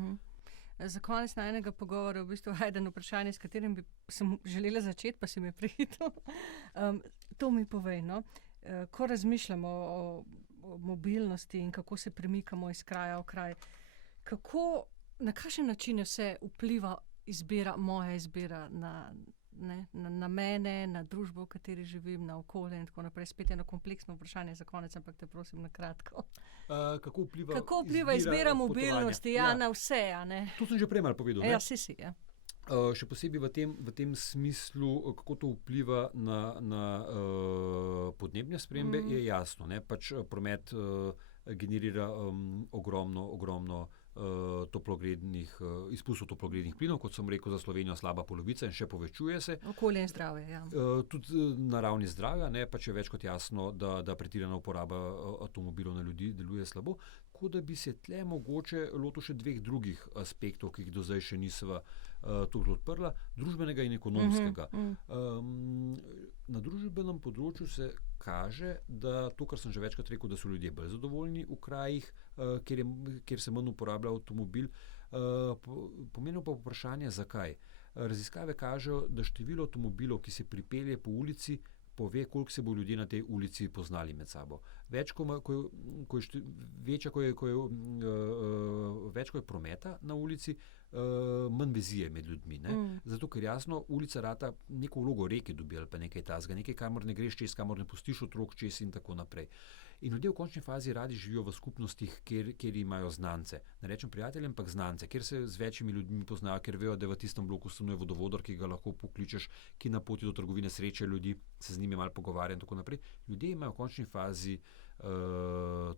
Za konec najinega pogovora v bistvu eno vprašanje, s katerim sem želela začeti, pa si me prehitel. To mi povej, no. Ko razmišljamo o mobilnosti in kako se premikamo iz kraja v kraj, na kakšen način vse vpliva moja izbira na mene, na družbo, v kateri živim, na okolje in tako naprej. Spet eno kompleksno vprašanje za konec, ampak te prosim na kratko. Kako vpliva izbira mobilnosti na vse, a ne? To sem že prej malo povedal, ne? Ja, si, ja. Še posebej v tem smislu, kako to vpliva na podnebne spremembe, je jasno. Ne? Pač promet generira ogromno izpustov toplogrednih plinov, kot sem rekel, za Slovenijo slaba polovica in še povečuje se. Okolje in zdravje, ja. Tudi na ravni zdravja, ne, pač je več kot jasno, da pretirana uporaba avtomobilov na ljudi deluje slabo, tako da bi se tle mogoče lotil še dveh drugih aspektov, ki jih do zdaj še nisva tukaj odprla, družbenega in ekonomskega. Na družbenem področju se kaže, da to, kar sem že večkrat rekel, da so ljudje bolj zadovoljni v krajih, kjer se manj uporablja avtomobil, Pomembno pa vprašanje, zakaj. Raziskave kažejo, da število avtomobilov, ki se pripelje po ulici, pove, koliko se bo ljudje na tej ulici poznali med sabo. Več, ko je prometa na ulici, manj vezije med ljudmi. Zato, ker jasno, ulica rata neko vlogo reke dobi ali pa nekaj tazga, nekaj, kamor ne greš čez, kamor ne pustiš otrok čez in tako naprej. In ljudje v končni fazi radi živijo v skupnostih, kjer imajo znance. Ne rečem prijateljem, ampak znance, kjer se z večjimi ljudmi poznajo, ker vejo, da v tistem bloku stanuje vodovodar, ki ga lahko pokličeš, ki na poti do trgovine sreče ljudi, se z njimi malo pogovarja in tako naprej. Ljudje imajo v končni fazi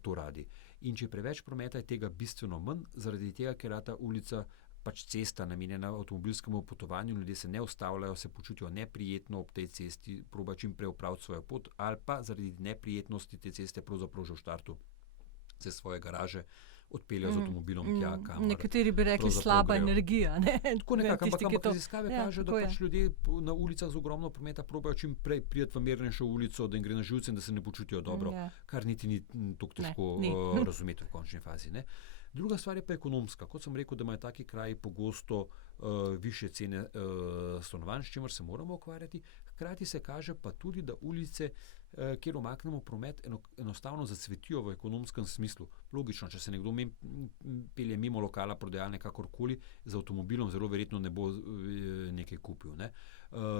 to radi. In če je preveč prometa, je tega bistveno manj, zaradi tega, ker je ta ulica pač cesta namenjena avtomobilskemu potovanju, ljudje se ne ustavljajo, se počutijo neprijetno ob tej cesti, probajo čim prej opraviti svojo pot, ali pa zaradi neprijetnosti te ceste pravzaprav že v štartu se svoje garaže odpeljajo z avtomobilom tja, kamor. Nekateri bi rekli slaba energija. Tako nekako, ampak raziskave kažejo, da pač ljudje na ulicah z ogromno prometa probajo čim prej priti v mirnejšo ulico, da jim gre na živce in da se ne počutijo dobro, kar niti ni tako težko razumeti v končni fazi. Ne? Druga stvar je pa ekonomska. Kot sem rekel, da imajo taki kraji pogosto više cene stanovanj, s čimer se moramo ukvarjati. Hkrati se kaže pa tudi, da ulice, kjer umaknemo promet, enostavno zacvetijo v ekonomskem smislu. Logično, če se nekdo pelje mimo lokala, prodajalne, kakorkoli, z avtomobilom zelo verjetno ne bo nekaj kupil. Ne?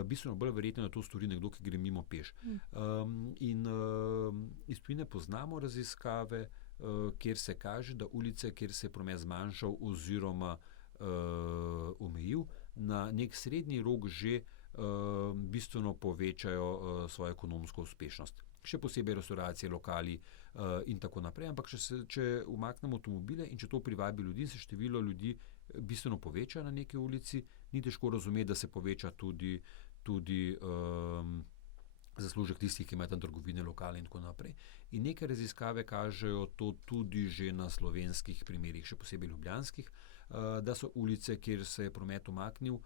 Bistveno bolj verjetno, da to stori nekdo, ki gre mimo peš. In iz tujine poznamo raziskave, kjer se kaže, da ulice, kjer se je promet zmanjšal oziroma omejil, na nek srednji rok že bistveno povečajo svojo ekonomsko uspešnost. Še posebej restauracije, lokali in tako naprej. Ampak če umaknemo avtomobile in če to privabi ljudi in se število ljudi bistveno poveča na neki ulici, ni težko razumeti, da se poveča tudi zaslužek tistih, ki imajo tam trgovine, lokale in tako naprej. In neke raziskave kažejo to tudi že na slovenskih primerih, še posebej ljubljanskih, da so ulice, kjer se je promet umaknil,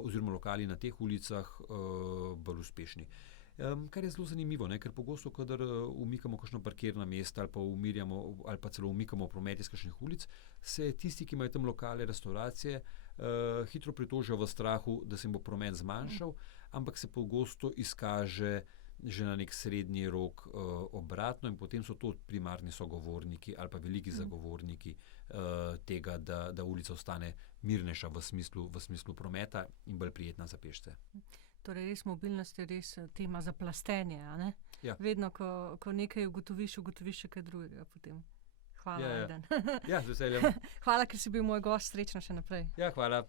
oziroma lokali na teh ulicah bolj uspešni. Kar je zelo zanimivo, ker pogosto, kadar umikamo kakšno parkirna mesta ali pa celo umikamo promet iz kakšnih ulic, se tisti, ki imajo tam lokale, restauracije, hitro pritožijo v strahu, da se jim bo promet zmanjšal, ampak se pogosto izkaže že na nek srednji rok obratno in potem so to primarni sogovorniki ali pa veliki zagovorniki tega, da ulica ostane mirnejša v smislu prometa in bolj prijetna za pešce. Torej, res mobilnost je res tema za plastenje, a ne? Ja. Vedno, ko nekaj ugotoviš še kaj drugega potem. Hvala, Ajden. Ja, z veseljem. Hvala, ker si bil moj gost, srečno še naprej. Ja, hvala.